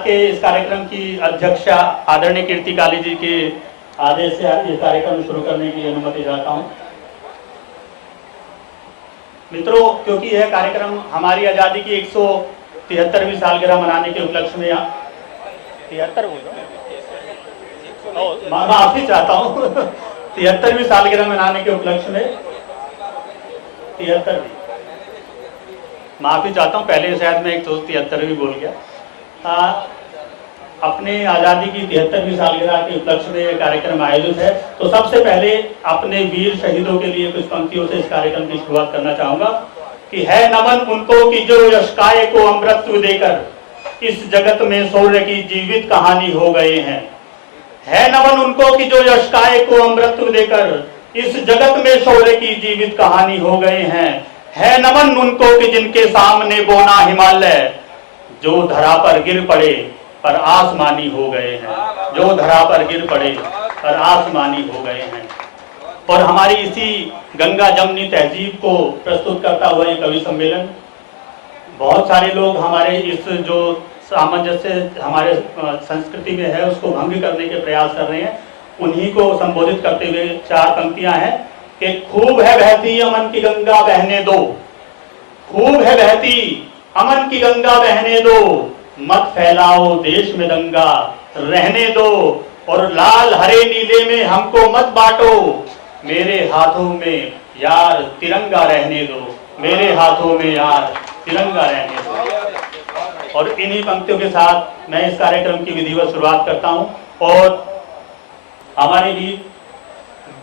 आज के इस कार्यक्रम की अध्यक्षा आदरणीय कीर्ति काली जी के आदेश से आज इस कार्यक्रम शुरू करने की अनुमति चाहता हूं। मित्रों, क्योंकि यह कार्यक्रम हमारी आज़ादी की 173वीं सालगिरह मनाने के उपलक्ष्य में 73 माफी चाहता हूँ 73वीं सालगिरह मनाने के उपलक्ष्य में 73वीं माफी चाहता हूँ, पहले शायद मैं 173वीं बोल गया। अपने आज़ादी की 73वीं सालगिरह के उपलक्ष्य में कार्यक्रम आयोजित है। तो सबसे पहले अपने वीर शहीदों के लिए कुछ पंक्तियों से इस कार्यक्रम की शुरुआत करना चाहूंगा कि है नमन उनको कि जो यशकाय को अमृतत्व देकर इस जगत में शौर्य की जीवित कहानी हो गए हैं। है नमन उनको कि जो यशकाय को अमृतत्व देकर इस जगत में शौर्य की जीवित कहानी हो गए हैं। है नमन उनको कि जिनके सामने बोना हिमालय जो धरा पर गिर पड़े पर आसमानी हो गए हैं, जो धरा पर गिर पड़े पर आसमानी हो गए हैं। और हमारी इसी गंगा जमनी तहजीब को प्रस्तुत करता हुआ ये कवि सम्मेलन, बहुत सारे लोग हमारे इस जो सामंजस्य हमारे संस्कृति में है उसको भंग करने के प्रयास कर रहे हैं। उन्हीं को संबोधित करते हुए चार पंक्तियां हैं कि खूब है बहती अमन की गंगा बहने दो, खूब है बहती अमन की गंगा बहने दो, मत फैलाओ देश में दंगा रहने दो, और लाल हरे नीले में हमको मत बांटो, मेरे हाथों में यार तिरंगा रहने दो, मेरे हाथों में यार तिरंगा रहने दो। और इन्हीं पंक्तियों के साथ मैं इस कार्यक्रम की विधिवत शुरुआत करता हूं। और हमारे लिए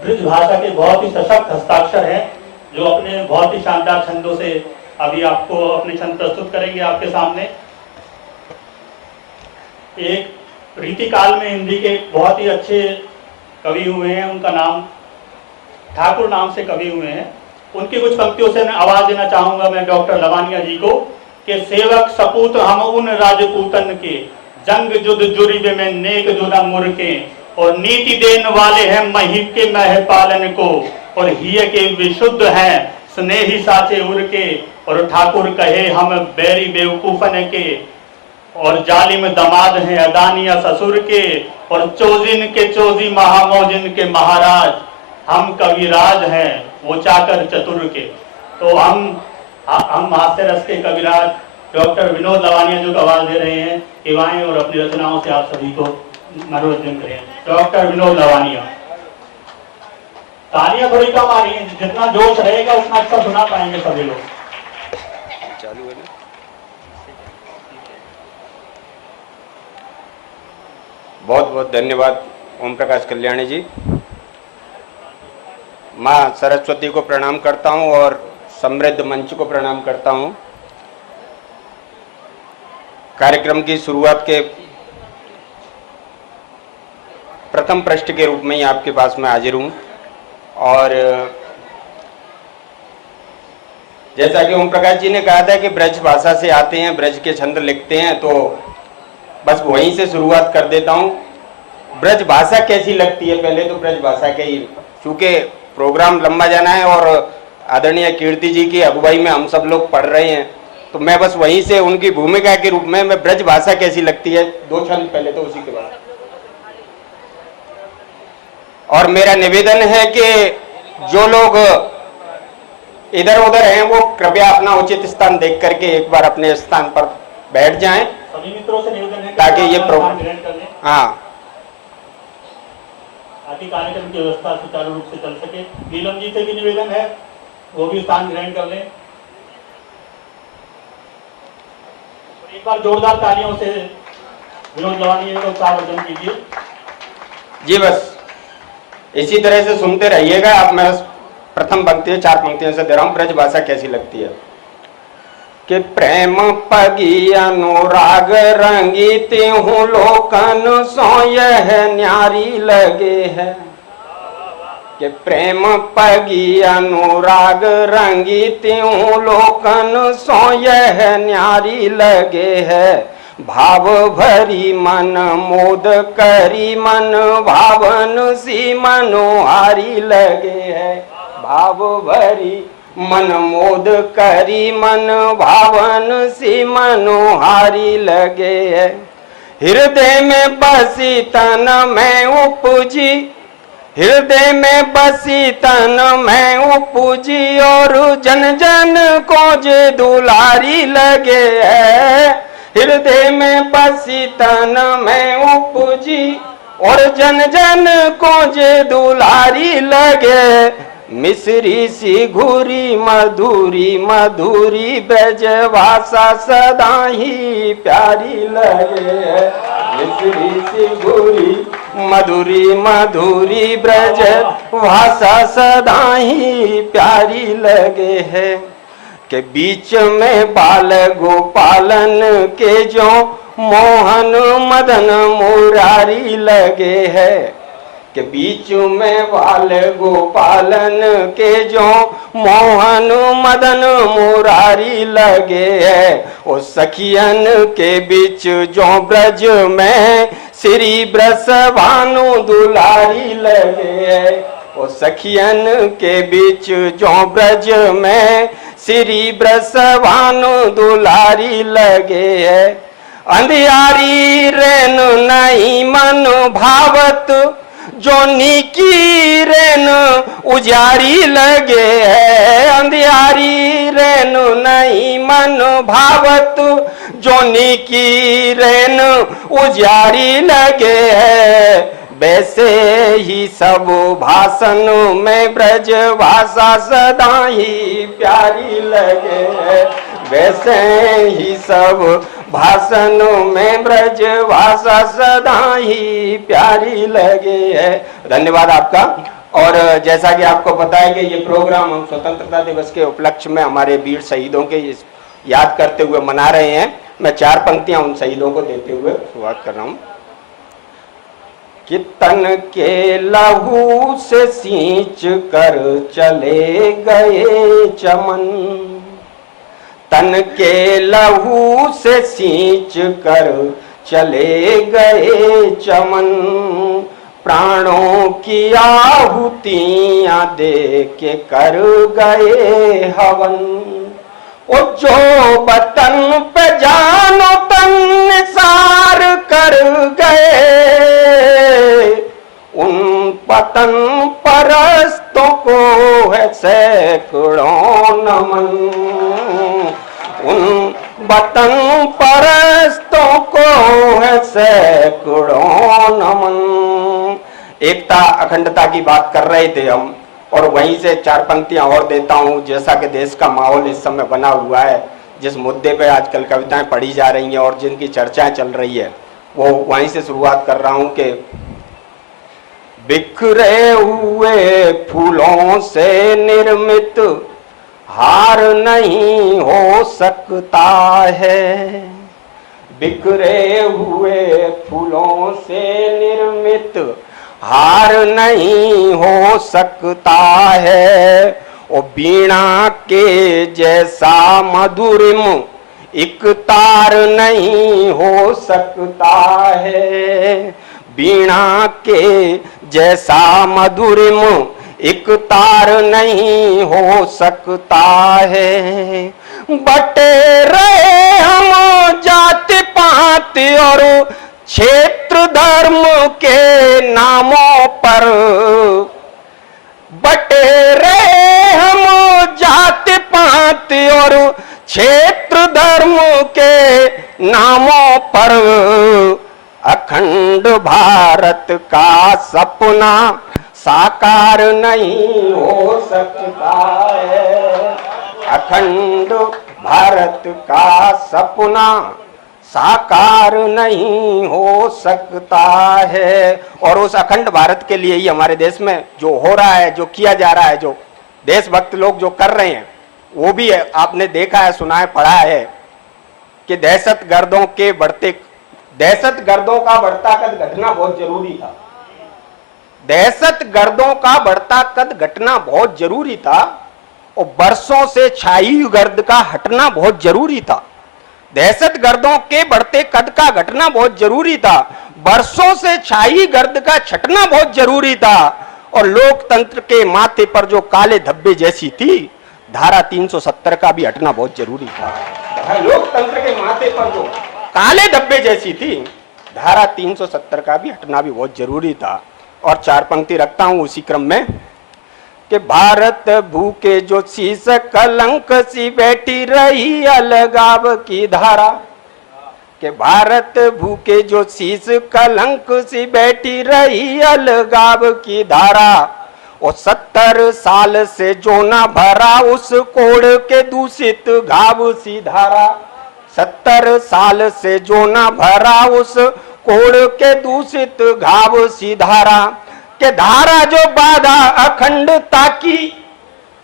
ब्रज भाषा के बहुत ही सशक्त हस्ताक्षर हैं जो अपने बहुत ही शानदार छंदों से अभी आपको अपने छंद प्रस्तुत करेंगे आपके सामने। एक रीतिकाल में हिंदी के बहुत ही अच्छे कवि हुए हैं, उनका नाम ठाकुर नाम से कवि हुए हैं। उनकी कुछ पंक्तियों से मैं आवाज देना चाहूंगा मैं डॉक्टर लवानिया जी को कि सेवक सपूत हम उन राजपूतन के, जंग जुद जुरिब में नेक जुदा मुर के, और नीति देन वाले हैं मही के मह पालन को, और हिय के विशुद्ध हैं स्नेही साचे उर के, और ठाकुर कहे हम बैरी बेवकूफन के, और जालिम दमाद हैं अदानिया ससुर के, और चोजिन के चोजी महामोजिन के महाराज, हम कविराज हैं वो चाकर चतुर के। तो हम हास्य रस के कविराज डॉक्टर विनोद लवानिया जो आवाज दे रहे हैं, सेवाएं और अपनी रचनाओं से आप सभी को मनोरंजन करें। डॉक्टर विनोद लवानिया। तालियां थोड़ी कम आ रही हैं, जितना जोश रहेगा उतना अच्छा सुना पाएंगे सभी लोग। चालू है ना? बहुत बहुत धन्यवाद ओम प्रकाश कल्याणी जी। माँ सरस्वती को प्रणाम करता हूँ और समृद्ध मंच को प्रणाम करता हूँ। कार्यक्रम की शुरुआत के प्रथम पृष्ठ के रूप में ही आपके पास में हाजिर हूँ। और जैसा कि ओम प्रकाश जी ने कहा था कि ब्रज भाषा से आते हैं, ब्रज के छंद लिखते हैं, तो बस वहीं से शुरुआत कर देता हूँ। ब्रज भाषा कैसी लगती है, पहले तो ब्रज भाषा के ही, चूँकि प्रोग्राम लंबा जाना है और आदरणीय कीर्ति जी की अगुवाई में हम सब लोग पढ़ रहे हैं, तो मैं बस वहीं से उनकी भूमिका के रूप में मैं ब्रज भाषा कैसी लगती है दो छंद पहले तो उसी के बाद। और मेरा निवेदन है कि जो लोग इधर उधर हैं वो कृपया अपना उचित स्थान देख करके एक बार अपने स्थान पर बैठ जाएं, सभी मित्रों से निवेदन है ताकि ये प्रोग्राम ताकि कार्यक्रम की व्यवस्था सुचारू रूप से चल सके। नीलम जी से भी निवेदन है वो भी स्थान ग्रहण कर लें। एक बार जोरदार तालियों से विनोद लवानिया को स्वागत कीजिए। जी बस इसी तरह से सुनते रहिएगा आप। मैं प्रथम पंक्ति 4 पंक्तियों से दे रहा हूँ। ब्रज भाषा कैसी लगती है कि प्रेम पगी अनुराग रंगी त्यों लोकन सो यह न्यारी लगे है, कि प्रेम पगी अनुराग रंगी त्यों लोकन सो यह न्यारी लगे है, भाव भरी मन मोद करी मन भावन सी मनोहारी लगे है, भाव भरी मन मोद करी मन भावन सी मनोहारी लगे है, हृदय में बसी तन में उपजी, हृदय में बसी तन में उपजी, और जन जन को जे दुलारी लगे है। हृदय में बसी तन में उपजी, और जन जन को जे दुलारी लगे। मिश्री सी घूरी मधुरी मधुरी, ब्रज भाषा सदा ही प्यारी लगे। मिश्री सी घूरी मधुरी मधुरी, ब्रज भाषा सदा ही प्यारी लगे है। के बीच में बाल गोपालन के जो मोहन मदन मुरारी लगे है। के बीच में बाल गोपालन के जो मोहन मदन मुरारी लगे है। ओ सखियन के बीच जो ब्रज में श्री ब्रस भानु दुलारी लगे है। ओ सखियन के बीच जो ब्रज में श्री ब्रस भानु दुलारी लगे है। अंधियारी रेन नहीं मन भावत, जो नीकी रेन उजारी लगे है। अंधियारी रेन नहीं मन भावत, जो नीकी रेन उजारी लगे है। वैसे ही सब भाषण में ब्रज भाषा सदा ही प्यारी लगे है। वैसे ही सब भाषण में ब्रज भाषा सदा ही प्यारी लगे है। धन्यवाद आपका। और जैसा कि आपको पता है कि ये प्रोग्राम हम स्वतंत्रता दिवस के उपलक्ष्य में हमारे वीर शहीदों के याद करते हुए मना रहे हैं। मैं 4 पंक्तियां उन शहीदों को देते हुए शुरुआत कर रहा हूं। कि तन के लहू से सींच कर चले गए चमन, तन के लहू से सींच कर चले गए चमन, प्राणों की आहुतियां दे के कर गए हवन। ओ जो वतन पे जानो तन निसार कर गए, उन वतन परस्तों को है सैकड़ों नमन। उन वतन परस्तों को है सैकड़ों नमन। एकता अखंडता की बात कर रहे थे हम, और वहीं से 4 पंक्तियां और देता हूं। जैसा कि देश का माहौल इस समय बना हुआ है, जिस मुद्दे पे आजकल कविताएं पढ़ी जा रही हैं और जिनकी चर्चाएं चल रही है, वो वहीं से शुरुआत कर रहा हूं कि बिखरे हुए फूलों से निर्मित हार नहीं हो सकता है। बिखरे हुए फूलों से निर्मित हार नहीं हो सकता है। ओ वीणा के जैसा मधुरिम एक तार नहीं हो सकता है। वीणा के जैसा मधुरिम एक तार नहीं हो सकता है। बटे रहे हम जाति पात और क्षेत्र धर्म के नामों पर, बटे रहे हम जाति पात और क्षेत्र धर्म के नामों पर। अखंड भारत का सपना साकार नहीं हो सकता है। अखंड भारत का सपना साकार नहीं हो सकता है। और उस अखंड भारत के लिए ही हमारे देश में जो हो रहा है, जो किया जा रहा है, जो देशभक्त लोग जो कर रहे हैं, वो भी है, आपने देखा है, सुना है, पढ़ा है कि दहशतगर्दों का बढ़ता कद घटना बहुत जरूरी था। दहशतगर्दों का बढ़ता कद घटना बहुत जरूरी था, और बरसों से छाई गर्द का हटना बहुत जरूरी था। दहशतगर्दों के बढ़ते कद का घटना बहुत जरूरी था, बरसों से छाई गर्द का छटना बहुत जरूरी था। और लोकतंत्र के माथे पर जो काले धब्बे जैसी थी धारा 370 का भी हटना बहुत जरूरी था। लोकतंत्र के माथे पर जो काले धब्बे जैसी थी धारा 370 का भी हटना भी बहुत जरूरी था। और 4 पंक्ति रखता हूं उसी क्रम में कि भारत भूखे जो शीश कलंक सी बैठी रही अलगाव की धारा, कि भारत भूखे जो शीश कलंक सी बैठी रही अलगाव की धारा, और 70 साल से जो ना भरा उस कोड़ के दूषित घाव सी धारा, 70 साल से जो ना भरा उस कोड़ के दूषित घाव सी धारा, के धारा जो बाधा अखंडता की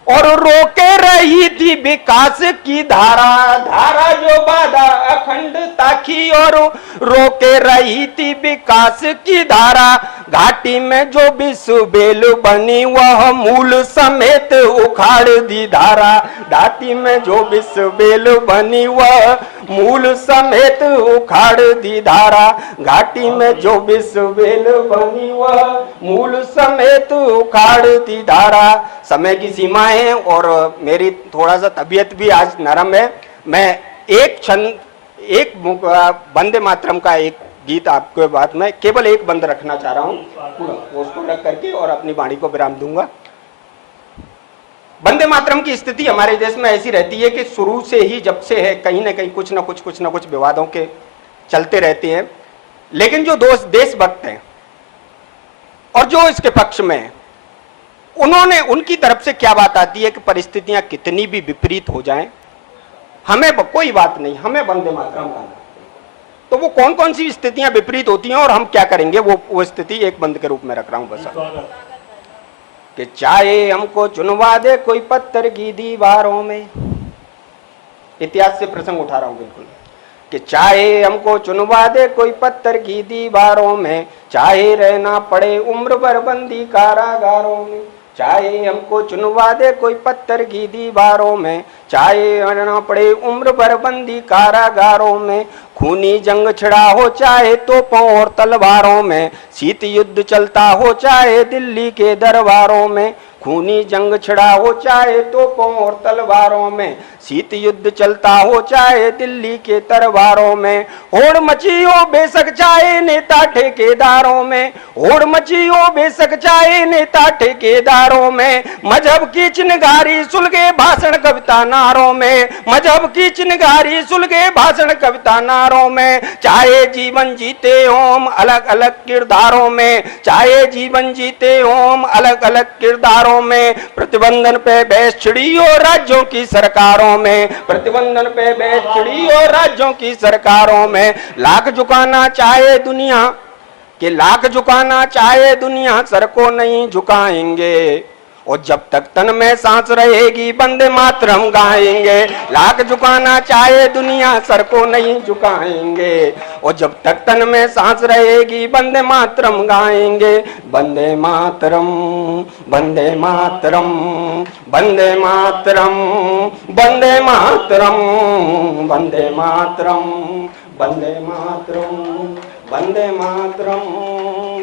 और रोके रही थी विकास की धारा, धारा जो बाधा अखंडता की और रोके रही थी विकास की धारा, घाटी में जो विश्व बेल बनी वह मूल समेत उखाड़ दी धारा, घाटी में जो विश्व बेल बनी वह मूल समेत उखाड़ दी धारा, घाटी में जो विश्व बेल बनी वह मूल समेत उखाड़ दी धारा। समय की सीमा है और मेरी थोड़ा सा तबीयत भी आज नरम है। मैं एक क्षण एक वंदे मातरम का एक गीत आपके बात में केवल एक बंद रखना चाह रहा हूं, पूरा उसको रख करके और अपनी वाणी को विराम दूंगा। वंदे मातरम की स्थिति हमारे देश में ऐसी रहती है कि शुरू से ही जब से है कहीं ना कहीं कुछ ना कुछ विवादों के चलते रहते हैं, लेकिन जो दोस्त देशभक्त हैं और जो इसके पक्ष में है, उन्होंने उनकी तरफ से क्या बात आती है कि परिस्थितियां कितनी भी विपरीत हो जाएं, हमें कोई बात नहीं, हमें वंदे मातरम गाना। तो वो कौन कौन सी स्थितियां विपरीत होती हैं और हम क्या करेंगे, वो स्थिति एक बंद के रूप में रख रहा हूं बस। कि चाहे हमको चुनवा दे कोई पत्थर की दीवारों में, इतिहास से प्रसंग उठा रहा हूं बिल्कुल, कि चाहे हमको चुनवा दे कोई पत्थर की दीवारों में, चाहे रहना पड़े उम्र भर बंदी कारागारों में, चाहे हमको चुनवा दे कोई पत्थर की दीवारों में, चाहे रहना पड़े उम्र भर बंदी कारागारों में, खूनी जंग छिड़ा हो चाहे तोपों और तलवारों में, शीत युद्ध चलता हो चाहे दिल्ली के दरबारों में, खूनी जंग छिड़ा हो चाहे तोपों और तलवारों में, शीत युद्ध चलता हो चाहे दिल्ली के दरबारों में, होड़ मची हो बेशक चाहे नेता ठेकेदारों में, होड़ मची हो बेशक चाहे नेता ठेकेदारों में, मजहब की चिनगारी सुलगे भाषण कविता नारों में, मजहब की चिनगारी सुलगे भाषण कविता नारों में, चाहे जीवन जीते होम अलग अलग किरदारों में, चाहे जीवन जीते होम अलग अलग किरदारों में, प्रतिबंधन पे बहस छिड़ी हो राज्यों की सरकारों में, प्रतिबंधन पे बहस छिड़ी हो राज्यों की सरकारों में, लाख झुकाना चाहे दुनिया कि लाख झुकाना चाहे दुनिया सर को नहीं झुकाएंगे, और जब तक तन में सांस रहेगी वंदे मातरम गाएंगे, लाख झुकाना चाहे दुनिया सर को नहीं झुकाएंगे, और जब तक तन में सांस रहेगी वंदे मातरम गाएंगे, वंदे मातरम वंदे मातरम वंदे मातरम वंदे मातरम वंदे मातरम वंदे मातरम वंदे मातरम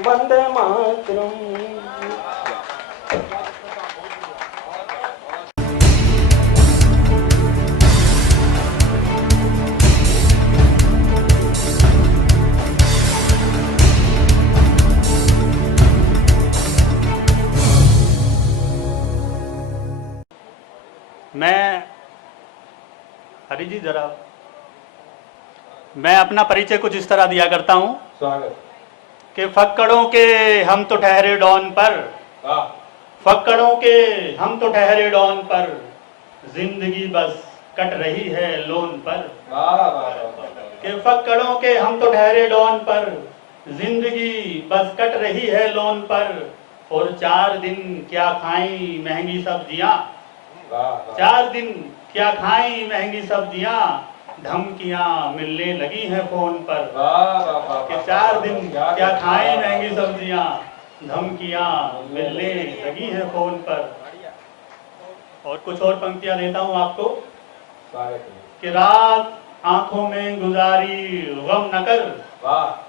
वंदे मातरम। मैं हरि जी जरा मैं अपना परिचय कुछ इस तरह दिया करता हूं कि फक्कड़ों के हम तो ठहरे डॉन पर, फक्कड़ों के हम तो ठहरे डॉन पर, जिंदगी बस कट रही है लोन पर, कि फक्कड़ों के हम तो ठहरे डॉन पर, जिंदगी बस कट रही है लोन पर, और 4 दिन क्या खाई महंगी सब्जियां, 4 दिन क्या खाई महंगी सब्जियां, धमकियां मिलने लगी हैं फोन पर, कि 4 दिन क्या खाई महंगी सब्जियां, धमकियां मिलने लगी हैं फोन पर। और कुछ और पंक्तियां देता हूं आपको कि रात आंखों में गुजारी गम न कर,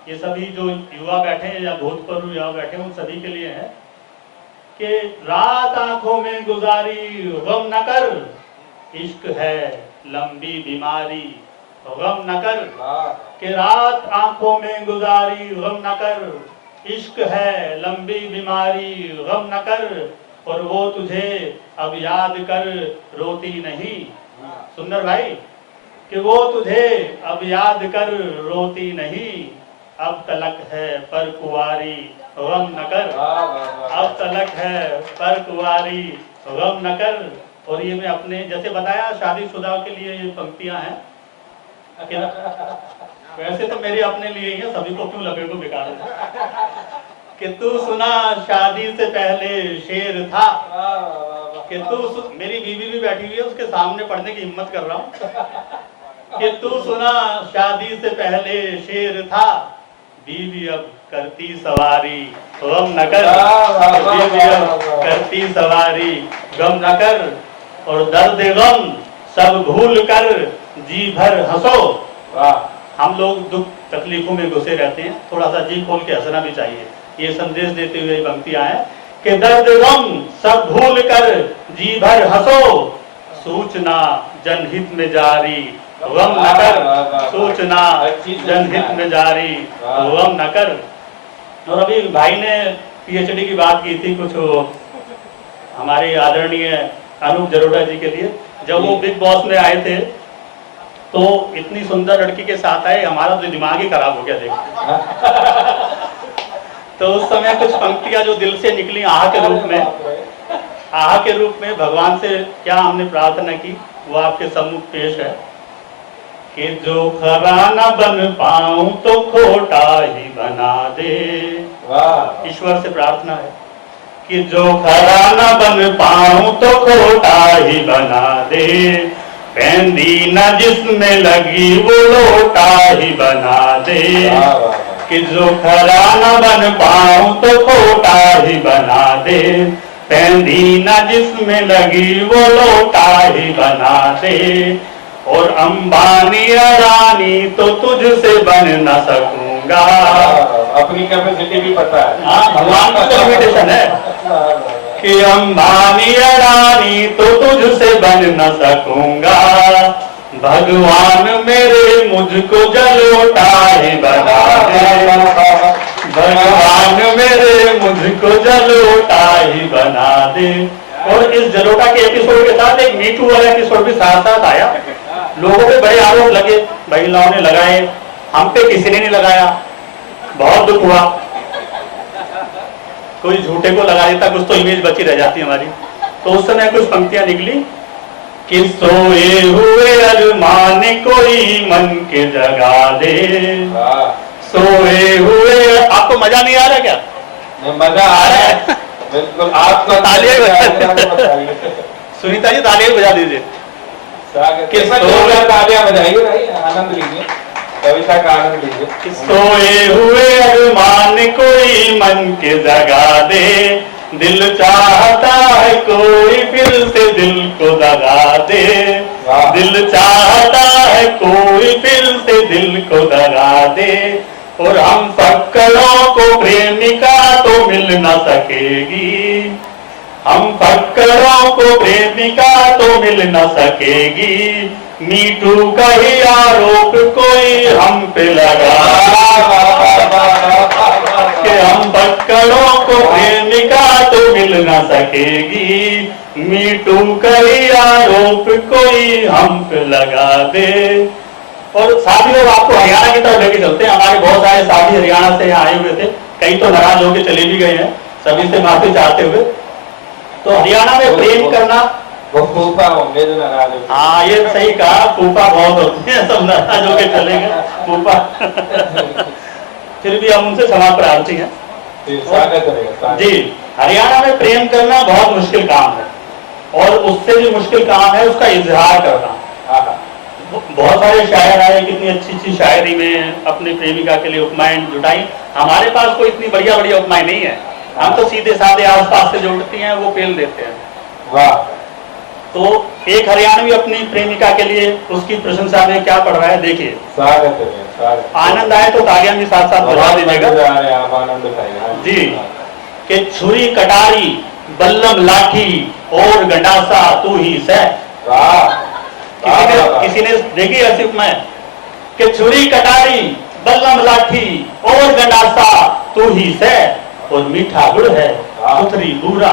ये सभी जो युवा बैठे हैं या भूतपूर्व युवा बैठे हैं उन सभी के लिए है कि रात आंखों में गुजारी गम न कर, इश्क है लंबी बीमारी गम न कर, कि रात आंखों में गुजारी गम न कर, इश्क है लंबी बीमारी गम न कर, और वो तुझे अब याद कर रोती नहीं। सुंदर भाई, कि वो तुझे अब याद कर रोती नहीं, अब तलक है पर कुंवारी गम न कर, अब तलक है पर कुंवारी गम न कर। और ये मैं अपने जैसे बताया शादीशुदा के लिए ये पंक्तियां हैं, वैसे तो मेरे अपने लिए ही है, सभी को क्यों लपेटो बेकार है। कि तू सुना शादी से पहले शेर था, कि मेरी बीवी भी बैठी हुई है, उसके सामने पढ़ने की हिम्मत कर रहा हूं। कि तू सुना शादी से पहले शेर था, बीवी अब करती सवारी गम न कर, बीवी अब करती सवारी गम न कर, और दर्द गम सब भूल कर जी भर हंसो। हम लोग दुख तकलीफों में घुसे रहते हैं, थोड़ा सा जी खोल के हंसना भी चाहिए। ये संदेश देते हुए पंक्तियां हैं कि दर्द गम सब भूल कर जी भर हंसो, सूचना जनहित में जारी गम न कर, सूचना जनहित में जारी गम न कर। और अभी भाई ने पीएचडी की बात की थी कुछ हमारे आदरणीय अनूप जलोटा जी के लिए। जब वो बिग बॉस में आए थे तो इतनी सुंदर लड़की के साथ आए, हमारा तो दिमाग ही खराब हो गया देख। तो उस समय कुछ पंक्तियां जो दिल से निकली आह के रूप में, आह के रूप में भगवान से क्या हमने प्रार्थना की, वो आपके सम्मुख पेश है। कि जो खरा न बन पाऊं तो खोटा ही बना दे। ईश्वर से प्रार्थना है कि जो खरा न बन पाऊं तो खोटा ही बना दे, पेंदी न जिसमें लगी वो लोटा ही बना दे। कि जो खरा न बन पाऊं तो खोटा ही बना दे, पेंदी न जिसमें लगी वो लोटा ही बना दे। और अंबानी अडानी तो तुझसे बन न सकूंगा। अपनी कैपेसिटी भी पता है। हाँ, भगवान का लिमिटेशन है कि अंबानी अडानी तो तुझसे बन न सकूंगा, भगवान मेरे मुझको जलोटा ही बना दे, भगवान मेरे मुझको जलोटा ही बना दे। और इस जलोटा के एपिसोड के साथ एक मीटू वाला एपिसोड भी साथ साथ आया। लोगों पे बड़े आरोप लगे, महिलाओं ने लगाए, हम पे किसी ने नहीं लगाया, बहुत दुख हुआ। कोई झूठे को लगा देता, कुछ तो इमेज बची रह जाती हमारी। तो उस समय कुछ पंक्तियां निकली कि सोए हुए अरमान कोई मन के जगा दे, सोए हुए। आपको मजा नहीं आ रहा क्या? मजा आ रहा है बिल्कुल। आपको तालियां सुनीता जी तालियां बजा दीजिए। तालियां बजाइए भाई, आनंद लीजिए, कविता का आनंद लीजिए। सोए हुए अरमान कोई मन के जगा दे, दिल चाहता है कोई फिर से दिल को दगा दे, दिल चाहता है कोई फिर से दिल को दगा दे। और हम फक्करों को प्रेमिका तो मिल न सकेगी, हम फक्करों को प्रेमिका तो मिल न सकेगी, मीठू का ही आरोप कोई हम पे लगा कि हम फक्करों को प्रेमिका तो मिल न सकेगी, मीठू का ही आरोप कोई हम पे लगा दे। और साथी लोग आपको हरियाणा की तरफ लेके चलते हैं। हमारे बहुत सारे साथी हरियाणा से यहाँ आए हुए थे, कई तो नाराज होकर चले भी गए हैं, सभी से माफी चाहते हुए। तो हरियाणा में प्रेम करना, वो फूफा होंगे जो नाराज होंगे। हाँ ये सही कहा, फूफा बहुत होते हैं, सब नाराज होके चले गए फूफा। फिर भी हम उनसे क्षमा प्रार्थी हैं। जी, हरियाणा में प्रेम करना बहुत मुश्किल काम है, और उससे भी मुश्किल काम है उसका इजहार करना। बहुत सारे शायर आए, कितनी अच्छी अच्छी शायरी में अपनी प्रेमिका के लिए उपमाएं जुटाई। हमारे पास कोई इतनी बढ़िया बढ़िया उपमाएं नहीं है, हम तो सीधे साधे आसपास से जोड़ती हैं, वो पेल देते हैं। वाह। तो एक हरियाणवी अपनी प्रेमिका के लिए उसकी प्रशंसा में क्या पढ़ रहा है, देखिए। स्वागत है, स्वागत। आनंद आए तो तालियां भी साथ साथ बजा दीजिएगा। आप आनंद उठाइए जी। कि छुरी कटारी बल्लम लाठी और गंडासा तू ही सह। वाह। किसी ने देखी ऐसी उपमाएं? कि छुरी कटारी बल्लम लाठी और गंडासा तू ही से, और मीठा गुड़ है सुथरी बूरा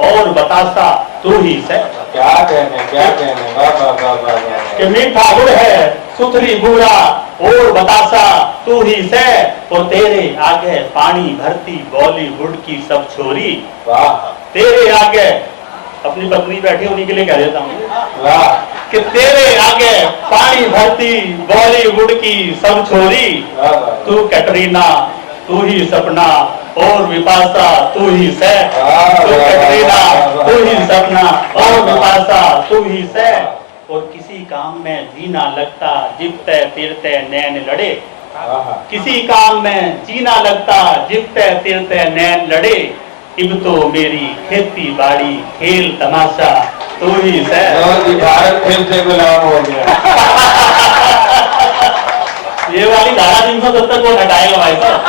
और बतासा तू ही से। क्या कहने, क्या कहने, वाह वाह वाह वाह वाह। कि मीठा गुड़ है सुथरी बूरा और बतासा तू ही से, और तेरे आगे पानी भरती बॉलीवुड की सब छोरी। वाह तेरे आगे, अपनी पत्नी बैठी उन्हीं के लिए कह देता हूँ वाह। कि तेरे आगे पानी भरती बॉलीवुड की सब छोरी। वाह वाह। तू कैटरीना तू ही सपना और विपाशा तू ही से। तू कैटरीना तू ही सपना और विपाशा तू ही से, और किसी काम में जीना लगता जिपते तिरते नैन लड़े। किसी काम में जीना लगता जिपते तिरते नैन लड़े, इब तो मेरी खेती बाड़ी खेल तमाशा तू ही से। मोदी भारत फिर से गुलाम हो गया। ये वाली धारा 370 को हटाएगा भाई साहब,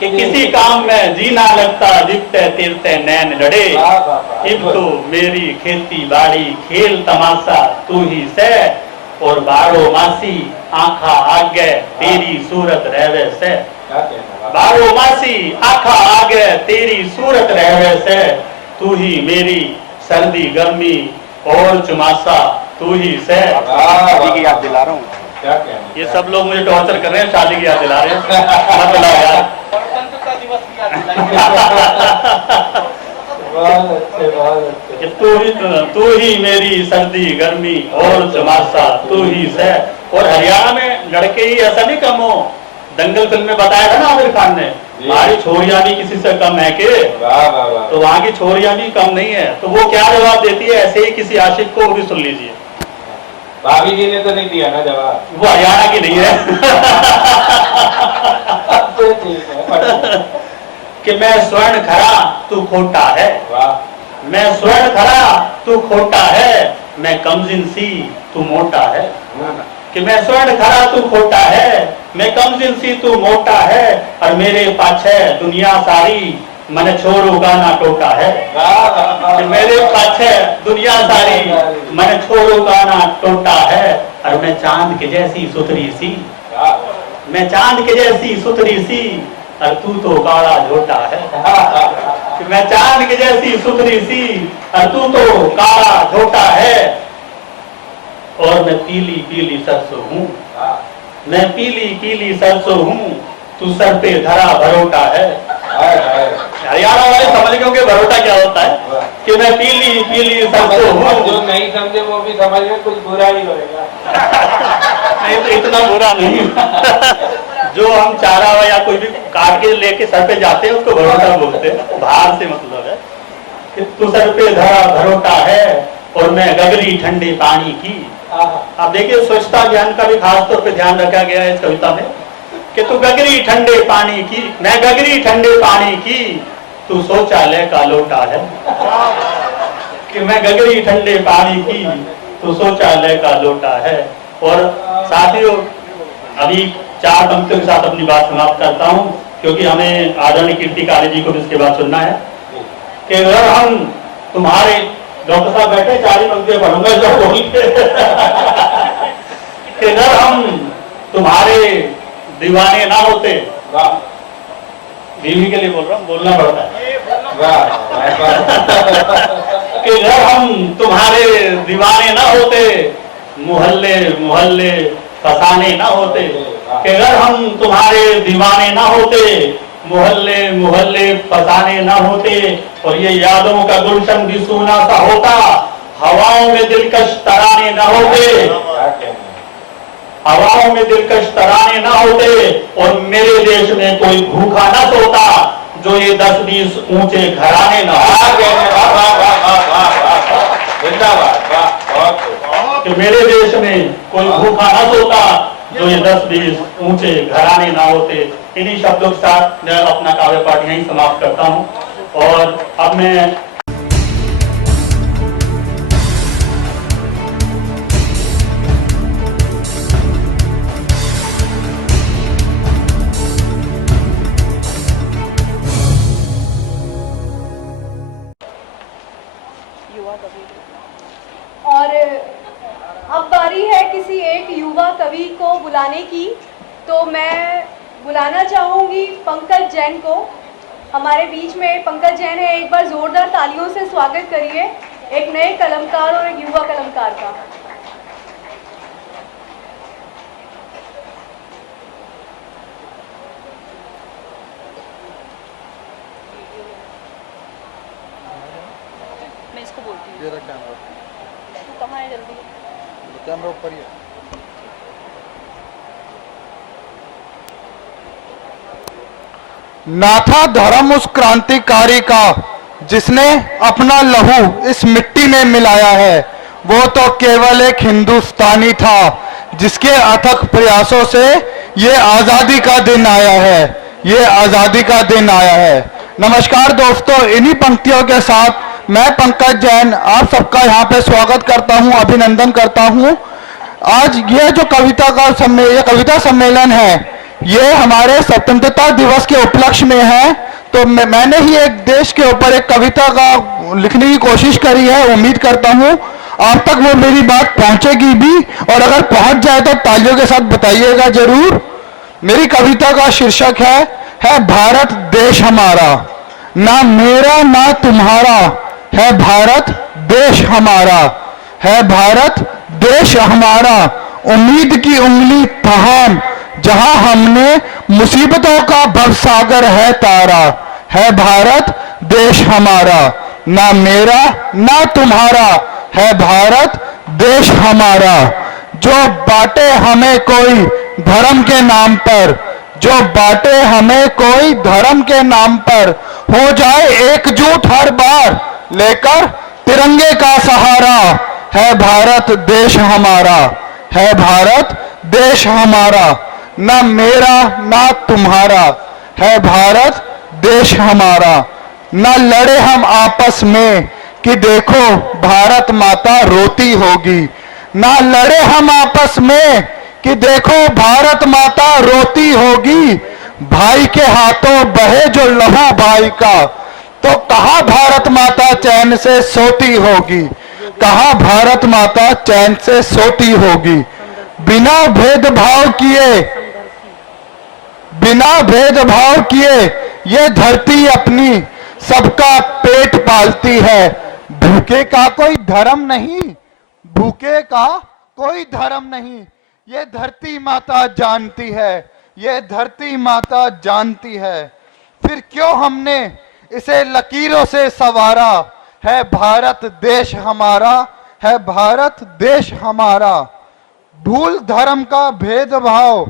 कि किसी काम में जीना लगता जिपते तिरते नैन लड़े, वाह वाह वाह। इब तो मेरी खेती बाड़ी खेल तमाशा तू ही से, और बारो मासी आंखा आगे तेरी सूरत रहवे से। क्या कहने, वाह। बारो मासी आंखा आगे तेरी सूरत रहवे से, तू ही मेरी सर्दी गर्मी और चुमासा तू ही से। शादी की याद दिला रहा हूँ। क्या कहने। ये सब लोग मुझे टॉर्चर कर रहे हैं, शादी की याद दिला रहे हैं। मत लाओ यार। बहुत अच्छे, बहुत अच्छे। कि तू ही मेरी सर्दी गर्मी और चुमासा तू ही से। और हरियाणा में लड़के ही ऐसा नहीं कम हो, दंगल फिल्म में बताया था ना आमिर खान ने, हमारी छोरियां भी किसी से कम है के। वाह वाह वाह। तो वहां की छोरियां भी कम नहीं है। तो वो क्या जवाब देती है, ऐसे ही किसी आशिक को, वो भी सुन लीजिए। भाभी जी ने तो नहीं दिया ना जवाब। वो हरियाणा की नहीं है। तो ठीक है। कि मैं स्वर्ण खरा तू खोटा है, वाह। मैं स्वर्ण खरा तू खोटा है, मैं कमजिन सी तू मोटा है। कि मैं स्वर्ण खरा तू खोटा है, मैं कमजिन सी तू मोटा है, और मेरे पाछे दुनिया सारी मन छोड़ो गाना टोटा है। वाह वाह वाह। कि मेरे पाछे दुनिया सारी मन छोड़ो गाना टोटा है, और मैं चांद के जैसी सुथरी सी, वाह। मैं चांद के जैसी सुथरी सी, और तू तो काला झोटा है। कि मैं चांद के जैसी सुथरी सी, और तू तो काला झोटा है, और मैं पीली पीली सरसों हूँ, मैं पीली पीली सरसों हूँ, तू सर पे धरा भरोटा है। हाय हाय। हरियाणा वाले समझ गए होंगे भरोटा क्या होता है, कि मैं पीली पीली सरसों जो हूँ। नहीं समझे वो भी समझ में कुछ बुरा ही होगा। नहीं तो इतना बुरा नहीं। जो हम चारा या कोई भी काट के लेके सर पे जाते हैं उसको भरोटा बोलते हैं, बाहर से मतलब है कि तू सर पे धरा भरोटा है, और मैं गगरी ठंडे पानी की। अब देखिए स्वच्छता अभियान का भी खास तौर पे ध्यान रखा गया है इस कविता में, कि तू गगरी ठंडे पानी की, मैं गगरी ठंडे पानी की, तू शौचालय का लोटा है। कि मैं गगरी ठंडे पानी की, तू शौचालय का लोटा है। और साथियों, अभी 4 पंक्तियों के साथ अपनी बात समाप्त करता हूं, क्योंकि हमें आदरणीय कीर्ति काले जी को भी इसके बाद सुनना है। कि अगर हम तुम्हारे, डॉक्टर साहब बैठे 4 ही पंक्तियां पढ़ूंगा जो बोल के। कि अगर हम तुम्हारे दीवाने ना होते, वाह बीवी के लिए बोल रहा हूँ, बोलना पड़ता है। वाह। कि अगर हम तुम्हारे दीवाने ना होते, मोहल्ले मोहल्ले फसाने ना होते। कि अगर हम तुम्हारे दीवाने ना होते, मोहल्ले मोहल्ले फसाने ना होते, और ये यादों का गुलशन भी सूना सा होता, हवाओं में दिलकश तराने ना होते, हवाओं में दिलकश तराने ना होते, और मेरे देश में कोई भूखा ना सोता, जो ये 10-20 ऊंचे घराने ना होते। कि मेरे देश में कोई भूखा ना सोता, जो ये 10-20 ऊंचे घराने ना होते। इन्हीं शब्दों के साथ मैं अपना काव्य पाठ यहीं समाप्त करता हूं। और अब मैं और अब बारी है किसी एक युवा कवि को बुलाने की, तो मैं बुलाना चाहूँगी पंकज जैन को। हमारे बीच में पंकज जैन है, एक बार ज़ोरदार तालियों से स्वागत करिए एक नए कलमकार और एक युवा कलमकार का। मैं इसको बोलती हूँ, कहाँ है जल्दी? कैमरा ऊपर ही है। ना था धर्म उस क्रांतिकारी का जिसने अपना लहू इस मिट्टी में मिलाया है, वो तो केवल एक हिंदुस्तानी था जिसके अथक प्रयासों से ये आज़ादी का दिन आया है, ये आज़ादी का दिन आया है। नमस्कार दोस्तों, इन्हीं पंक्तियों के साथ मैं पंकज जैन आप सबका यहाँ पे स्वागत करता हूँ, अभिनंदन करता हूँ। आज ये जो कविता सम्मेलन है, ये हमारे स्वतंत्रता दिवस के उपलक्ष्य में है। तो मैंने ही एक देश के ऊपर एक कविता का लिखने की कोशिश करी है। उम्मीद करता हूँ आप तक वो मेरी बात पहुंचेगी भी, और अगर पहुंच जाए तो तालियों के साथ बताइएगा जरूर। मेरी कविता का शीर्षक है भारत देश हमारा, ना मेरा ना तुम्हारा, है भारत देश हमारा, है भारत देश हमारा। उम्मीद की उंगली थाम जहां हमने मुसीबतों का भवसागर है तारा, है भारत देश हमारा, ना मेरा ना तुम्हारा, है भारत देश हमारा। जो बांटे हमें कोई धर्म के नाम पर, जो बांटे हमें कोई धर्म के नाम पर, हो जाए एकजुट हर बार लेकर तिरंगे का सहारा, है भारत देश हमारा, है भारत देश हमारा। ना मेरा ना तुम्हारा, है भारत देश हमारा। ना लड़े हम आपस में कि देखो भारत माता रोती होगी, ना लड़े हम आपस में कि देखो भारत माता रोती होगी। भाई के हाथों बहे जो लहू भाई का, तो कहाँ भारत माता चैन से सोती होगी, कहाँ भारत माता चैन से सोती होगी। बिना भेदभाव किए ये धरती अपनी सबका पेट पालती है। भूखे का कोई धर्म नहीं, भूखे का कोई धर्म नहीं, ये धरती माता जानती है, ये धरती माता जानती है। फिर क्यों हमने इसे लकीरों से संवारा, है भारत देश हमारा, है भारत देश हमारा। भूल धर्म का भेदभाव,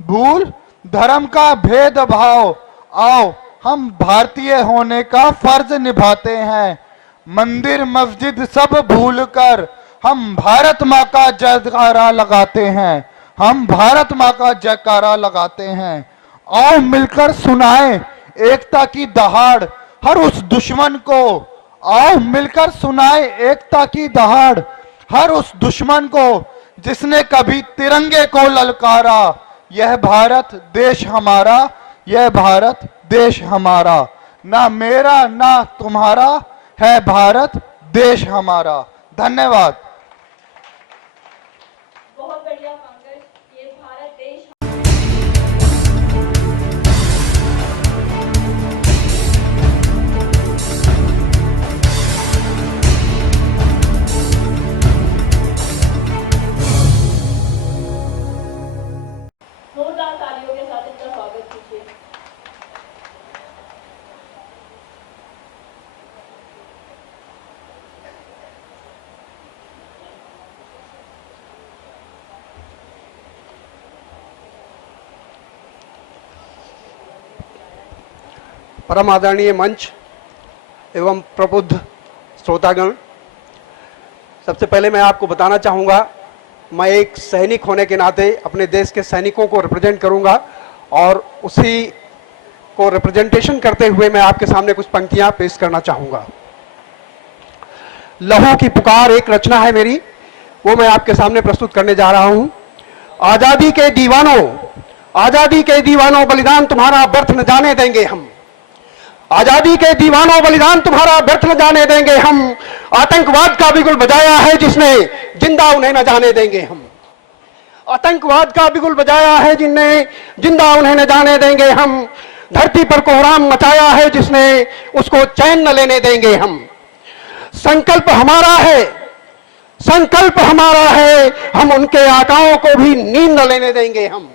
भूल धर्म का भेदभाव, आओ हम भारतीय होने का फर्ज निभाते हैं। मंदिर मस्जिद सब भूलकर हम भारत माँ का जयकारा लगाते हैं, हम भारत माँ का जयकारा लगाते हैं। आओ मिलकर सुनाए एकता की दहाड़ हर उस दुश्मन को, आओ मिलकर सुनाए एकता की दहाड़ हर उस दुश्मन को जिसने कभी तिरंगे को ललकारा। यह भारत देश हमारा, यह भारत देश हमारा। ना मेरा ना तुम्हारा, है भारत देश हमारा। धन्यवाद। बहुत बढ़िया पंकज, ये भारत देश जोरदार तालियों के साथ इनका स्वागत कीजिए। परम आदरणीय मंच एवं प्रबुद्ध श्रोतागण, सबसे पहले मैं आपको बताना चाहूँगा, मैं एक सैनिक होने के नाते अपने देश के सैनिकों को रिप्रेजेंट करूँगा और उसी को रिप्रेजेंटेशन करते हुए मैं आपके सामने कुछ पंक्तियाँ पेश करना चाहूँगा। लहू की पुकार एक रचना है मेरी, वो मैं आपके सामने प्रस्तुत करने जा रहा हूँ। आज़ादी के दीवानों, आज़ादी के दीवानों, बलिदान तुम्हारा व्यर्थ न जाने देंगे हम। आजादी के दीवानों, बलिदान तुम्हारा व्यर्थ न जाने देंगे हम। आतंकवाद का बिगुल बजाया है जिसने, जिंदा उन्हें न जाने देंगे हम। आतंकवाद का बिगुल बजाया है जिनने, जिंदा उन्हें न जाने देंगे हम। धरती पर कोहराम मचाया है जिसने, उसको चैन न लेने देंगे हम। संकल्प हमारा है, संकल्प हमारा है, हम उनके आकाओं को भी नींद न लेने देंगे हम,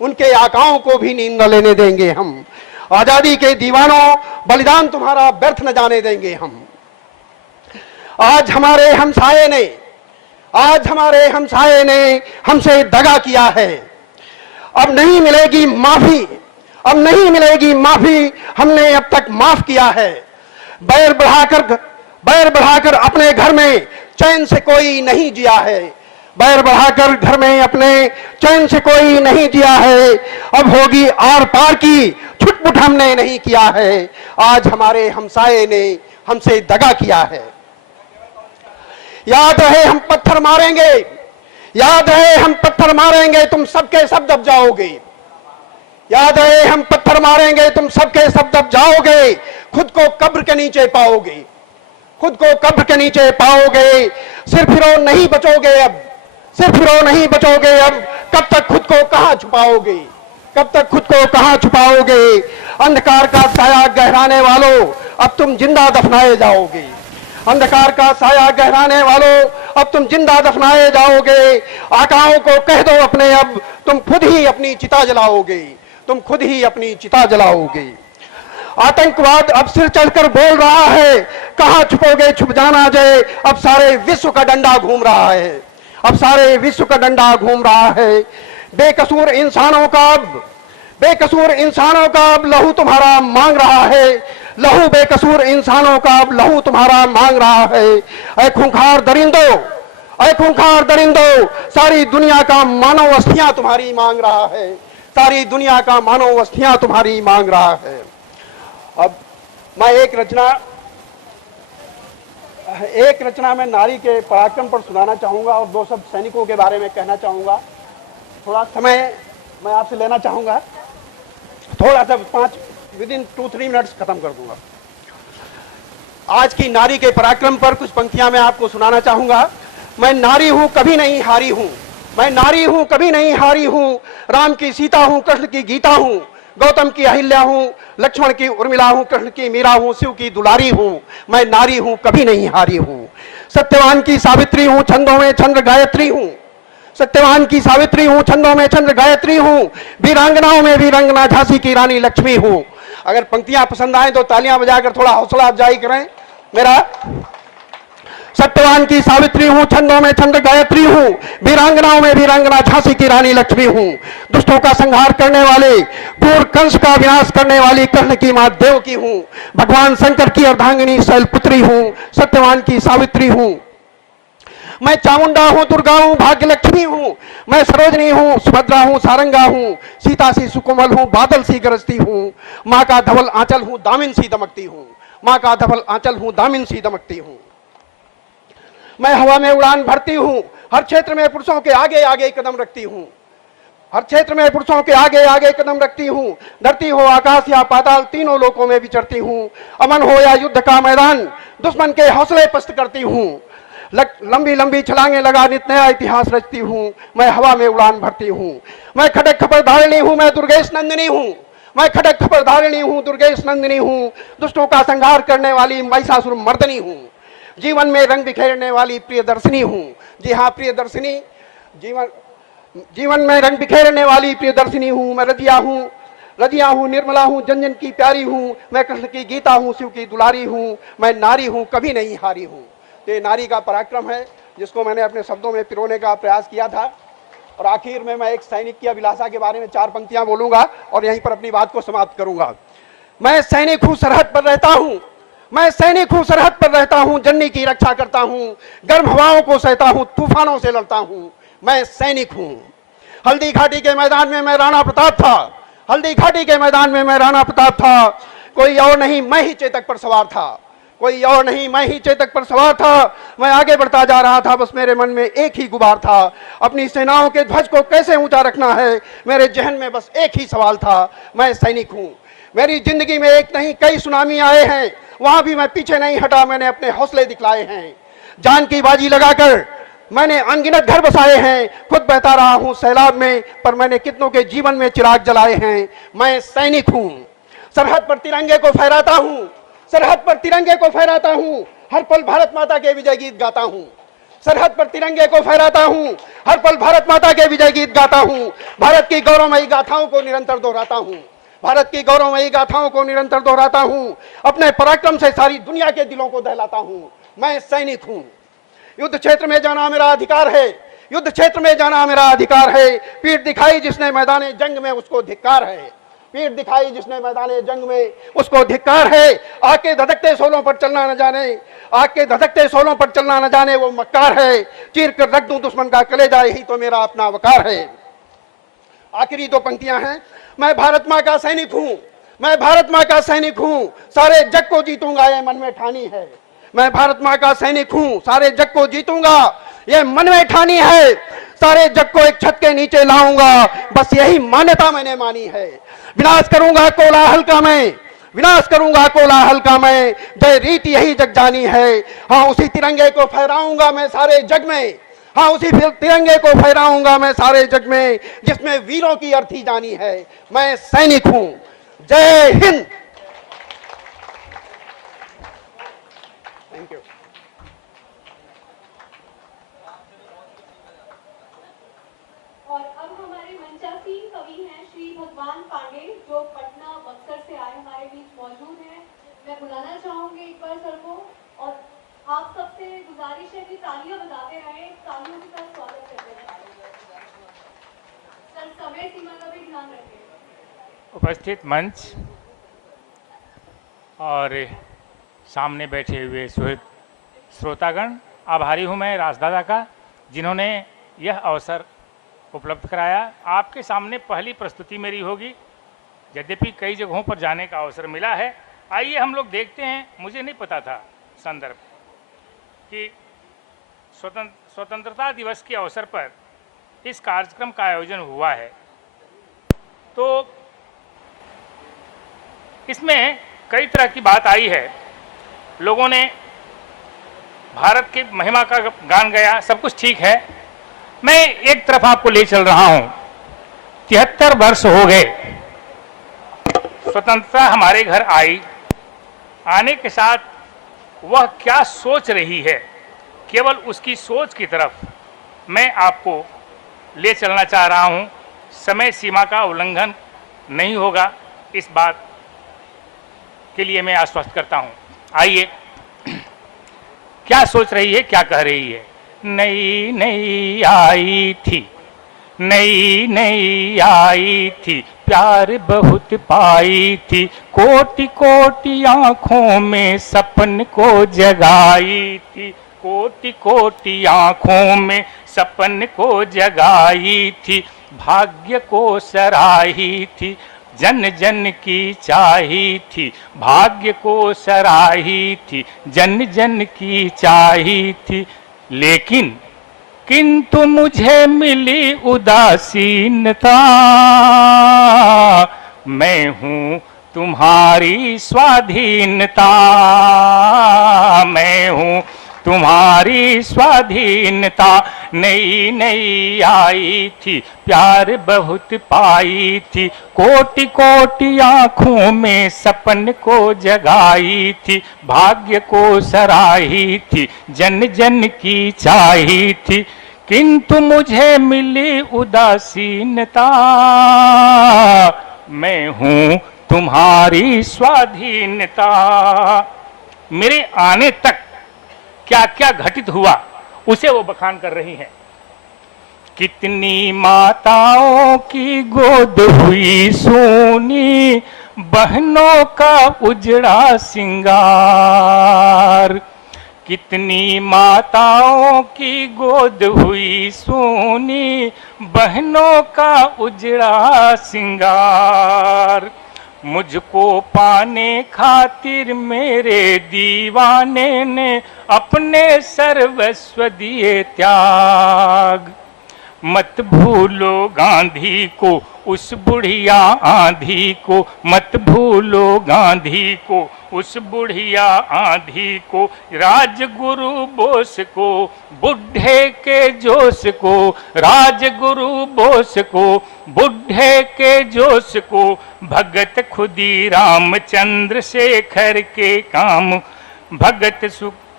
उनके आकाओं को भी नींद न लेने देंगे हम। आजादी के दीवानों, बलिदान तुम्हारा व्यर्थ न जाने देंगे हम। आज हमारे हमसाये ने, आज हमारे हमसाये ने हमसे दगा किया है। अब नहीं मिलेगी माफी, अब नहीं मिलेगी माफी, हमने अब तक माफ किया है। बैर बढ़ाकर अपने घर में चैन से कोई नहीं जिया है, बैर बढ़ाकर घर में अपने चैन से कोई नहीं जिया है। अब होगी आर पार की छुटपुट हमने नहीं किया है। आज हमारे हमसाये ने हमसे दगा किया है। याद रहे हम पत्थर मारेंगे, याद रहे हम पत्थर मारेंगे, तुम सबके सब दब जाओगे। याद रहे हम पत्थर मारेंगे, तुम सबके सब दब जाओगे। खुद को कब्र के नीचे पाओगे, खुद को कब्र के नीचे पाओगे। सिर फिरो नहीं बचोगे अब, सिर फिरो नहीं बचोगे अब। कब तक खुद को कहां छुपाओगे, कब तक खुद को कहां छुपाओगे। अंधकार का साया गहराने वालों, अब तुम जिंदा दफनाए जाओगे। अंधकार का साया गहराने वालों, अब तुम जिंदा दफनाए जाओगे। आकाओं को कह दो अपने, अब तुम खुद ही अपनी चिता जलाओगे, तुम खुद ही अपनी चिता जलाओगे। आतंकवाद अब सिर चढ़कर बोल रहा है, कहां छुपोगे छुप जाना जय। अब सारे विश्व का डंडा घूम रहा है, अब सारे विश्व का डंडा घूम रहा है। बेकसूर इंसानों का अब, बेकसूर इंसानों का अब लहू तुम्हारा मांग रहा है। लहू बेकसूर इंसानों का अब लहू तुम्हारा मांग रहा है। ऐ खूंखार दरिंदो, ऐ खूंखार दरिंदो, सारी दुनिया का मानव अस्थियां तुम्हारी मांग रहा है, सारी दुनिया का मानव अस्थियां तुम्हारी मांग रहा है। अब मैं एक रचना में नारी के पराक्रम पर सुनाना चाहूंगा और दो शब्द सैनिकों के बारे में कहना चाहूंगा। थोड़ा समय मैं आपसे लेना चाहूंगा, थोड़ा सा 5 2-3 मिनट्स खत्म कर दूंगा। आज की नारी के पराक्रम पर कुछ पंक्तियां मैं आपको सुनाना चाहूंगा। मैं नारी हूं कभी नहीं हारी हूं, मैं नारी हूं कभी नहीं हारी हूं। राम की सीता हूं, कृष्ण की गीता हूं, गौतम की अहिल्या हूं, लक्ष्मण की उर्मिला हूं, कृष्ण की मीरा हूं, शिव की दुलारी हूं। मैं नारी हूं कभी नहीं हारी हूं। सत्यवान की सावित्री हूं, छंदों में चंद्र गायत्री हूं, सत्यवान की सावित्री हूं, छंदों में चंद्र गायत्री हूं। वीरांगनाओं में वीरांगना झांसी की रानी लक्ष्मी हूं। अगर पंक्तियां पसंद आए तो तालियां बजाकर थोड़ा हौसला अफजाई करें मेरा। सत्यवान की सावित्री हूं, छंदों में चंद्र गायत्री हूं, वीरांगनाओं में वीरांगना झांसी की रानी लक्ष्मी हूं। दुष्टों का संहार करने वाले, क्रूर कंस का विनाश करने वाली कर्ण की मां देवकी हूं। भगवान शंकर की अर्धांगिनी शैलपुत्री हूं, सत्यवान की सावित्री हूं। मैं चामुंडा हूं, दुर्गा हूं, भाग्य लक्ष्मी हूं। मैं सरोजनी हूं, सुभद्रा हूं, सारंगा हूं। सीता सी सुकोमल हूं, बादल सी गरजती हूं। मां का धवल आंचल हूं, दामिन सी दमकती हूं। मां का धवल आंचल हूं, दामिन सी दमकती हूं। मैं हवा में उड़ान भरती हूं, हर क्षेत्र में पुरुषों के आगे आगे कदम रखती हूं, हर क्षेत्र में पुरुषों के आगे आगे कदम रखती हूं। धरती हो, आकाश या पाताल, तीनों लोकों में विचरती हूं। अमन हो या युद्ध का मैदान, दुश्मन के हौसले पस्त करती हूं। लंबी लंबी छलांगे लगा नित नया इतिहास रचती हूं। मैं हवा में उड़ान भरती हूं। मैं खड़क खपर धारिणी हूं, मैं दुर्गेश नंदिनी हूं। मैं खड़क खपर धारिणी हूं, दुर्गेश नंदिनी हूं। दुष्टों का संहार करने वाली महिषासुर मर्दनी हूं। जीवन में रंग बिखेरने वाली प्रियदर्शिनी हूं। जी हाँ, प्रियदर्शिनी, जीवन में रंग बिखेरने वाली प्रियदर्शिनी हूं। मैं रजिया हूं, निर्मला हूं, जन जन की प्यारी हूं। मैं कृष्ण की गीता हूं, शिव की दुलारी हूं। मैं नारी हूं कभी नहीं हारी हूं। तो ये नारी का पराक्रम है जिसको मैंने अपने शब्दों में पिरोने का प्रयास किया था। और आखिर में मैं एक सैनिक की अभिलाषा के बारे में 4 पंक्तियां बोलूंगा और यहीं पर अपनी बात को समाप्त करूंगा। मैं सैनिक हूं, सरहद पर रहता हूं। मैं सैनिक हूं, सरहद पर रहता हूं। जननी की रक्षा करता हूं, गर्म हवाओं को सहता हूं, तूफानों से लड़ता हूं। मैं सैनिक हूं। हल्दी घाटी के मैदान में मैं राणा प्रताप था। हल्दी घाटी के मैदान में मैं राणा प्रताप था। कोई और नहीं, मैं ही चेतक पर सवार था। कोई और नहीं, मैं ही चेतक पर सवार था। मैं आगे बढ़ता जा रहा था, बस मेरे मन में एक ही गुबार था। अपनी सेनाओं के ध्वज को कैसे ऊंचा रखना है, मेरे जहन में बस एक ही सवाल था। मैं सैनिक हूं। मेरी जिंदगी में एक नहीं कई सुनामी आए हैं, वहां भी मैं पीछे नहीं हटा। मैंने अपने हौसले दिखलाए हैं। जान की बाजी लगाकर मैंने अनगिनत घर बसाए हैं, खुद बहता रहा हूं सैलाब में, पर मैंने कितनों के जीवन में चिराग जलाए हैं। मैं सैनिक हूं, सरहद पर तिरंगे को फहराता हूं, सरहद पर तिरंगे को फहराता हूं, हर पल भारत माता के विजय गीत गाता हूं। सरहद पर तिरंगे को फहराता हूं, हर पल भारत माता के विजय गीत गाता हूं। भारत की गौरवमयी गाथाओं को निरंतर दोहराता हूं, भारत की गौरवमयी गाथाओं को निरंतर दोहराता हूं। अपने पराक्रम से सारी दुनिया के दिलों को दहलाता हूं। मैं सैनिक हूं। युद्ध क्षेत्र में जाना मेरा अधिकार है, युद्ध क्षेत्र में जाना मेरा अधिकार है। पीठ दिखाई जिसने मैदान जंग में उसको धिक्कार है, पीठ दिखाई जिसने मैदान जंग में उसको धिक्कार है। आग के धधकते शोलों पर चलना न जाने, आग के धधकते शोलों पर चलना न जाने वो मक्कार है। चीर कर रख दूं दुश्मन का कलेजा, यही तो मेरा अपना वकार है। आखिरी दो पंक्तियां हैं। मैं भारत माँ का सैनिक हूं, मैं भारत माँ का सैनिक हूं, सारे जग को जीतूंगा ये मन में ठानी है। मैं भारत माँ का सैनिक हूं, सारे जग को जीतूंगा ये मन में ठानी है। सारे जग को एक छत के नीचे लाऊंगा, बस यही मान्यता मैंने मानी है। विनाश करूंगा कोलाहल का मैं, विनाश करूंगा कोलाहल का मैं, जय रीति यही जग जानी है। हाँ उसी तिरंगे को फहराऊंगा मैं सारे जग में, हाँ उसी तिरंगे को फहराऊंगा मैं सारे जग में, जिसमें वीरों की अर्थी जानी है। मैं सैनिक हूं। जय हिंद। Thank you. और अब हमारे मंचासीन कवि हैं श्री भगवान पांडे, जो पटना बक्सर से आए हमारे बीच मौजूद हैं। मैं बुलाना चाहूंगी एक बार सर को, और आप सबसे गुजारिश है कि तालियां बजाते रहें, तालियों के साथ स्वागत करते रहें। सर समय सीमा का भी ध्यान रखें। उपस्थित मंच और सामने बैठे हुए श्रोतागण, आभारी हूं मैं राजदादा का, जिन्होंने यह अवसर उपलब्ध कराया। आपके सामने पहली प्रस्तुति मेरी होगी, यद्यपि कई जगहों पर जाने का अवसर मिला है। आइए हम लोग देखते हैं। मुझे नहीं पता था संदर्भ कि स्वतंत्रता दिवस के अवसर पर इस कार्यक्रम का आयोजन हुआ है, तो इसमें कई तरह की बात आई है। लोगों ने भारत की महिमा का गान गाया, सब कुछ ठीक है। मैं एक तरफ आपको ले चल रहा हूं। 73 वर्ष हो गए स्वतंत्रता हमारे घर आई। आने के साथ वह क्या सोच रही है, केवल उसकी सोच की तरफ मैं आपको ले चलना चाह रहा हूं। समय सीमा का उल्लंघन नहीं होगा, इस बात के लिए मैं आश्वस्त करता हूं। आइए, क्या सोच रही है, क्या कह रही है। नई नई आई थी, नई नई आई थी, प्यार बहुत पाई थी, कोटि कोटि आंखों में सपन को जगाई थी, कोटि कोटि आंखों में सपन को जगाई थी, भाग्य को सराही थी, जन जन की चाही थी, भाग्य को सराही थी, जन जन की चाही थी। लेकिन किंतु मुझे मिली उदासीनता, मैं हूं तुम्हारी स्वाधीनता, मैं हूं तुम्हारी स्वाधीनता। नई नई आई थी, प्यार बहुत पाई थी, कोटि कोटि आंखों में सपन को जगाई थी, भाग्य को सराही थी, जन जन की चाही थी। किंतु मुझे मिली उदासीनता, मैं हूं तुम्हारी स्वाधीनता। मेरे आने तक क्या क्या घटित हुआ उसे वो बखान कर रही हैं। कितनी माताओं की गोद हुई सोनी, बहनों का उजड़ा सिंगार, कितनी माताओं की गोद हुई सोनी, बहनों का उजड़ा सिंगार। मुझको पाने खातिर मेरे दीवाने ने अपने सर्वस्व दिए त्याग। मत भूलो गांधी को उस बुढ़िया आंधी को, मत भूलो गांधी को, उस बुढ़िया आंधी को, राजगुरु बोस को, बुढ़े के जोश को, राजगुरु बोस को, बुढ़े के जोश को, भगत खुदी रामचंद्र शेखर के काम,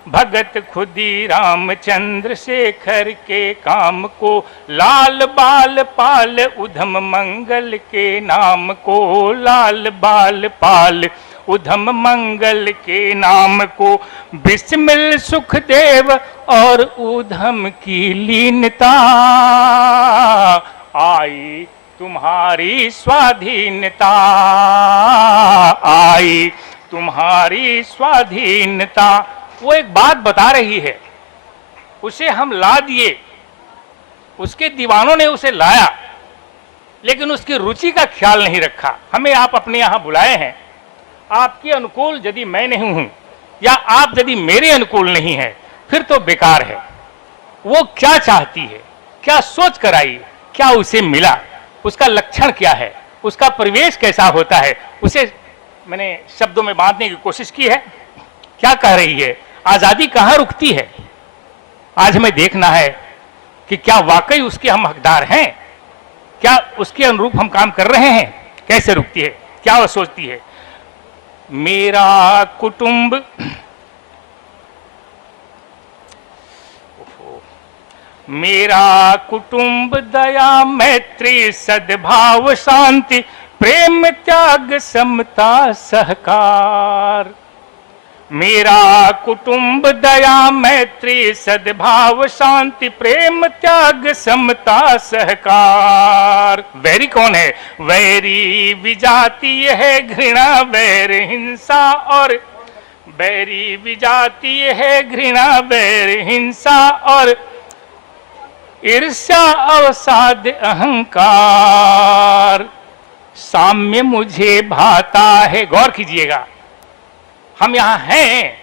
भगत खुदी रामचंद्र शेखर के काम को, लाल बाल पाल उधम मंगल के नाम को, लाल बाल पाल उधम मंगल के नाम को, बिस्मिल सुखदेव और उधम की लीनता, आई तुम्हारी स्वाधीनता, आई तुम्हारी स्वाधीनता। वो एक बात बता रही है, उसे हम ला दिए, उसके दीवानों ने उसे लाया, लेकिन उसकी रुचि का ख्याल नहीं रखा। हमें आप अपने यहाँ बुलाए हैं, आपके अनुकूल यदि मैं नहीं हूं या आप यदि मेरे अनुकूल नहीं है, फिर तो बेकार है। वो क्या चाहती है, क्या सोच कर आई, क्या उसे मिला, उसका लक्षण क्या है, उसका परिवेश कैसा होता है, उसे मैंने शब्दों में बांधने की कोशिश की है। क्या कह रही है, आजादी कहाँ रुकती है? आज हमें देखना है कि क्या वाकई उसके हम हकदार हैं, क्या उसके अनुरूप हम काम कर रहे हैं, कैसे रुकती है, क्या वह सोचती है। मेरा कुटुंब, मेरा कुटुंब दया मैत्री सद्भाव शांति प्रेम त्याग समता सहकार, मेरा कुटुंब दया मैत्री सद्भाव शांति प्रेम त्याग समता सहकार। वैरी कौन है? वैरी विजातीय है घृणा वैर हिंसा, और वैरी विजातीय है घृणा वैर हिंसा और ईर्ष्या अवसाद अहंकार। साम्य मुझे भाता है, गौर कीजिएगा, हम यहाँ हैं,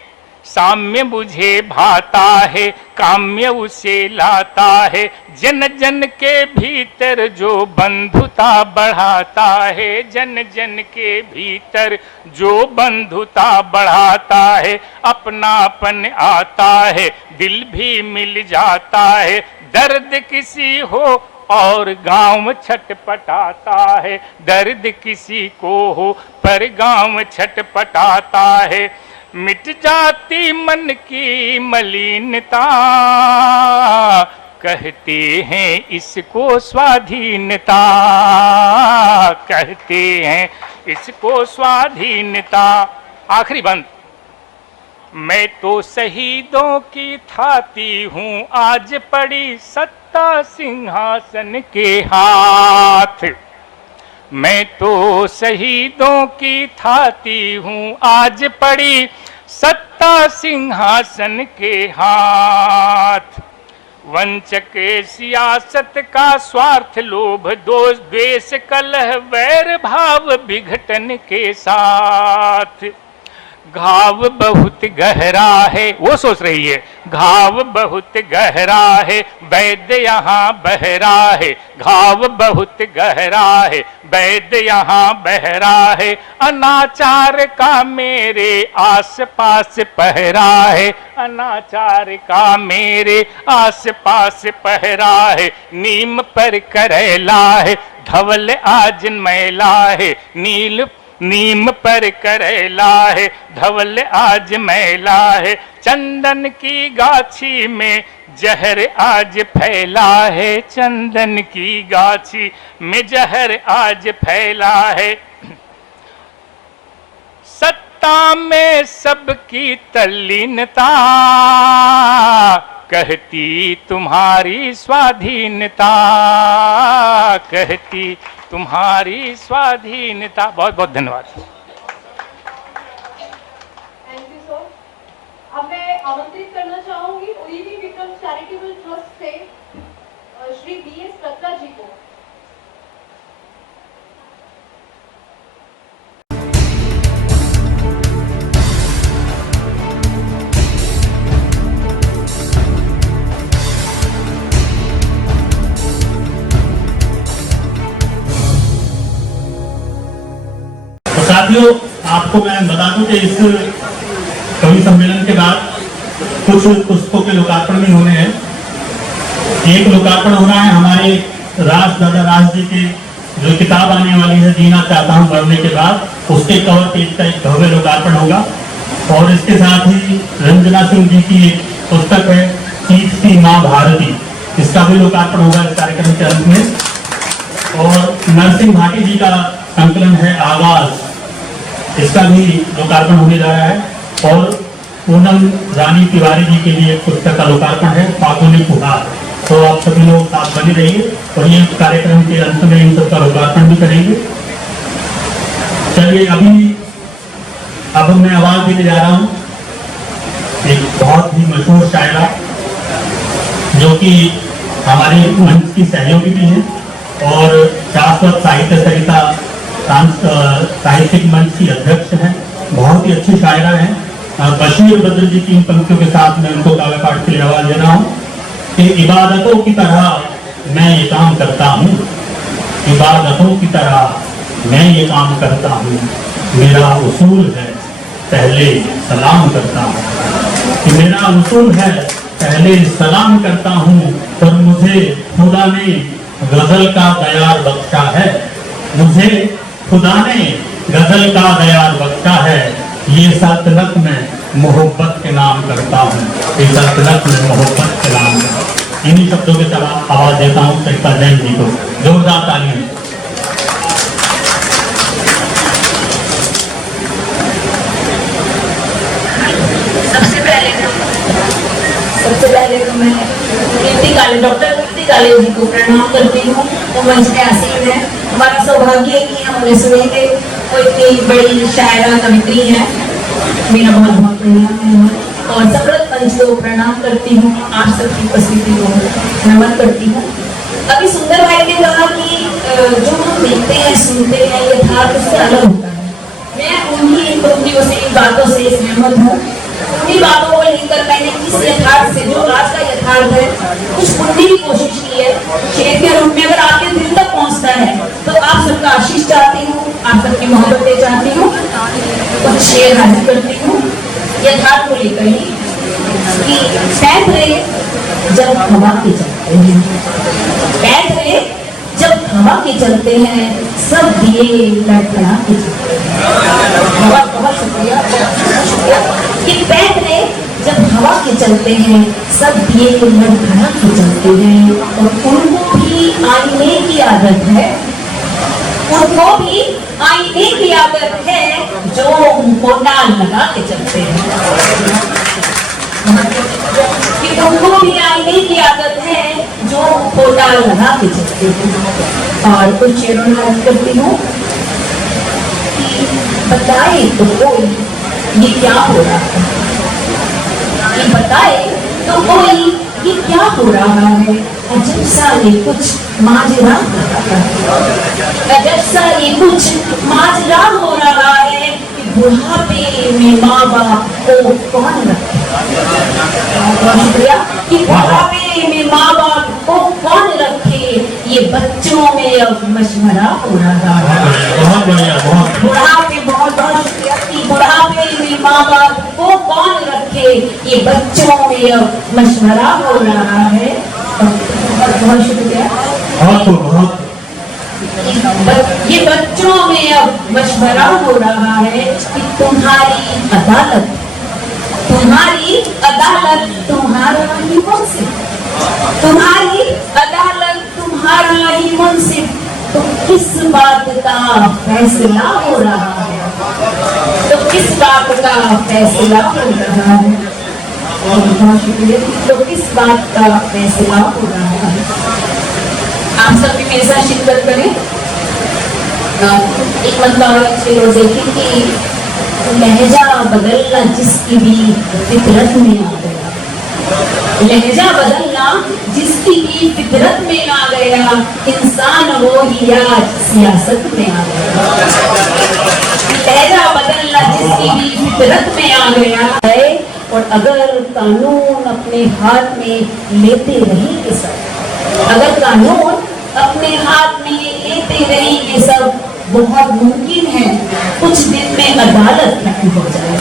साम्य मुझे भाता है, काम्य उसे लाता है, जन जन के भीतर जो बंधुता बढ़ाता है, जन जन के भीतर जो बंधुता बढ़ाता है, अपनापन आता है, दिल भी मिल जाता है, दर्द किसी हो और गांव छटपटाता है, दर्द किसी को हो पर गांव छटपटाता है, मिट जाती मन की मलिनता, कहते हैं इसको स्वाधीनता, कहते हैं इसको स्वाधीनता। आखिरी बंद। मैं तो शहीदों की थाती हूँ, आज पड़ी सत्ता सिंहासन के हाथ, मैं तो शहीदों की थाती हूँ, आज पड़ी सत्ता सिंहासन के हाथ। वंचक सियासत का स्वार्थ लोभ दोष द्वेष कलह वैर भाव विघटन के साथ, घाव बहुत गहरा है, वो सोच रही है, घाव बहुत गहरा है, वैद्य यहाँ बहरा है, घाव बहुत गहरा है, वैद्य यहाँ बहरा है, अनाचार का मेरे आस पास पहरा है, अनाचार का मेरे आस पास पहरा है, नीम पर करेला है, धवल आज मैला है, नीम पर करेला है, धवल आज मैला है, चंदन की गाछी में जहर आज फैला है, चंदन की गाछी में जहर आज फैला है, सत्ता में सबकी तल्लीनता, कहती तुम्हारी स्वाधीनता, कहती तुम्हारी स्वाधीनता। बहुत बहुत धन्यवाद। Thank you sir. अब मैं आमंत्रित करना चाहूंगी ओईवी विक्रम चैरिटेबल ट्रस्ट से श्री बीएस कत्रा जी को। साथियों, आपको मैं बता दूं कि इस कवि सम्मेलन के बाद कुछ पुस्तकों के लोकार्पण भी होने हैं। एक लोकार्पण हो रहा है हमारे दादा राज जी की जो किताब आने वाली है, जीना चाहता हूँ मरने के बाद, उसके कवर पेज का एक भव्य लोकार्पण होगा। और इसके साथ ही रंजना सिंह जी की एक पुस्तक है, कीट की माँ भारती, इसका भी लोकार्पण होगा इस कार्यक्रम के अंत में। और नरसिंह भाटी जी का संकलन है आवाज, इसका भी लोकार्पण होने जा रहा है। और पूनम रानी तिवारी जी के लिए एक पुस्तक का लोकार्पण है, फागुनी फुहार। तो आप सभी लोग साथ बने रहिए और ये कार्यक्रम के अंत में इन सबका लोकार्पण भी करेंगे। चलिए अब मैं आवाज देने जा रहा हूँ एक बहुत ही मशहूर शायरा जो कि हमारे मंच की सहयोगी भी हैं और शाश्वत साहित्य सरिता साहित्यिक मंच की अध्यक्ष हैं, बहुत ही अच्छी शायरा हैं। बशीर बद्र जी की इन पंक्तियों के साथ मैं उनको काव्य पाठ के लिए आवाज दे रहा हूँ कि इबादतों की तरह मैं ये काम करता हूँ, इबादतों की तरह मैं ये काम करता हूँ, मेरा उसूल है पहले सलाम करता हूँ, कि मेरा उसूल है पहले सलाम करता हूँ। पर मुझे खुदा ने गजल का दयार बख्शा है, मुझे खुदा ने गजल का दयार बख्शा है, ये सल्तनत में मोहब्बत के नाम करता हूँ, ये सल्तनत में मोहब्बत के नाम करता हूँ। इन्हीं शब्दों के साथ आवाज देता हूँ सरिता जैन जी को, जोरदार तालियां। सबसे पहले तो मैं डॉक्टर कीर्ति काले जी को प्रणाम करती हूँ। वो मंच में आसीन है, हमारा सौभाग्य है कि हम उन्हें सुनेंगे। वो इतनी बड़ी शायरा कवित्री है, मेरा बहुत बहुत प्रणाम है। और समृद्ध मंच को प्रणाम करती हूँ, आप सबकी उपस्थिति को नमन करती हूँ। अभी सुंदर भाई ने कहा कि जो हम देखते हैं सुनते हैं यथार्थ उससे अलग होता है। मैं उन्हीं पंक्तियों से इन बातों से सहमत हूँ। उन्हीं बातों को लेकर मैंने इस यथार्थ से जो आज का यथार्थ है कुछ बुनने की कोशिश की है। शेर के रूप में अगर आपके दिल तक पहुंचता है तो आप सबका आशीष चाहती हूँ, आप सबकी मोहब्बतें चाहती हूँ। कुछ शेर हाजिर करती हूँ यथार्थ को लेकर ही कि पैदरे जब हवा के चलते हैं, पैदरे जब हवा के चलते हैं, सब दिए लड़खड़ा के चलते हैं। बहुत शुक्रिया कि पैदरे जब हवा के चलते हैं, सब दिए लड़खड़ा के चलते हैं। और उनको भी आईने की आदत है, उनको भी आईने की आदत है जो उनको नाल लगा के चलते हैं। कि उनको भी आईने की आदत है जो उनको नाल लगा के चलते हैं। और कुछ शेरों में अर्ज करती हूँ कि बताए तो कोई ये क्या हो रहा है, कि बताए तो कोई ये क्या हो रहा है। अजब सा ये कुछ माजरा हो रहा है, अजब सा ये कुछ माजरा हो रहा है कि बुढ़ापे में माँ बाप को कौन रखे। बहुत शुक्रिया कि बुढ़ापे में माँ बाप को कौन रखे, ये बच्चों में अब मशवरा हो रहा है। बुढ़ापे बहुत शुक्रिया कि बुढ़ापे में माँ बाप को कौन रखे, ये बच्चों में अब मशवरा हो रहा है। बहुत शुक्रिया। ये बच्चों में अब मशवरा हो रहा है कि तुम्हारी अदालत तुम्हारा ही मुंसिफ, तुम्हारी अदालत तुम्हारा ही मुंसिफ। तो किस बात का फैसला हो रहा है, तो किस बात का फैसला हो रहा है। बहुत शुक्रिया। तो किस बात का फैसला हो रहा है। आप सब भी मेरे साथ शिरकत करें। एक मतलब अच्छे रोज देखें कि लहजा बदलना जिसकी भी फितरत में आ गया, लहजा बदलना जिसकी भी फितरत में आ गया, इंसान वो ही आज सियासत में आ गया। लहजा बदलना जिसकी भी फितरत में आ गया है। और अगर कानून अपने हाथ में लेते रहेंगे सब, अगर कानून अपने हाथ में लेते रहेंगे सब, बहुत मुमकिन है कुछ दिन में अदालत खत्म हो जाए,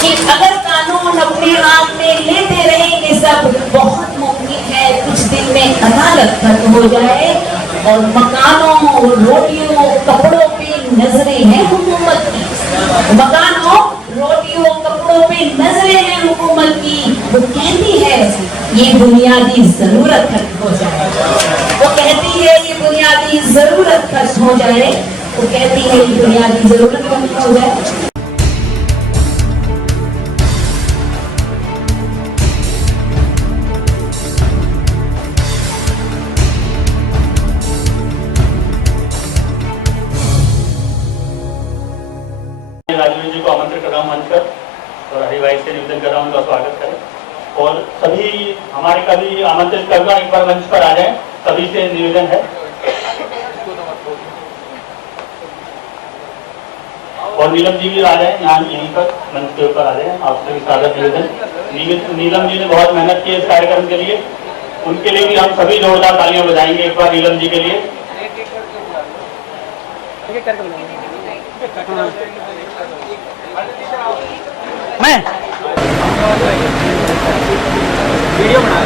कि अगर कानून अपने हाथ में लेते रहेंगे सब, बहुत मुमकिन है कुछ दिन में अदालत खत्म हो जाए और मकानों, रोटियों, कपड़ों पे नजरें हैं हुकूमत की, मकानों, रोटियों, कपड़ों पे नजरें हैं हुकूमत की। वो कहती है ये बुनियादी जरूरत खत्म हो जाए, वो कहती है ये बुनियादी जरूरत खत्म हो जाए, वो कहती है ये बुनियादी जरूरत खत्म हो जाए। राजवीर जी को आमंत्रित कर रहा हूं मंच पर और हरिभाई से निवेदन कर रहा हूं उनका स्वागत करें और सभी हमारे कभी आमंत्रित करना एक बार मंच पर आ जाएं, सभी से निवेदन है। और नीलम जी भी आ जाए यहाँ, यहीं पर मंच के ऊपर आ जाए, आपसे भी सादर निवेदन। नीलम जी ने बहुत मेहनत की इस कार्यक्रम के लिए, उनके लिए भी हम सभी जोरदार तालियां बजाएंगे एक बार नीलम जी के लिए। मैं वीडियो बना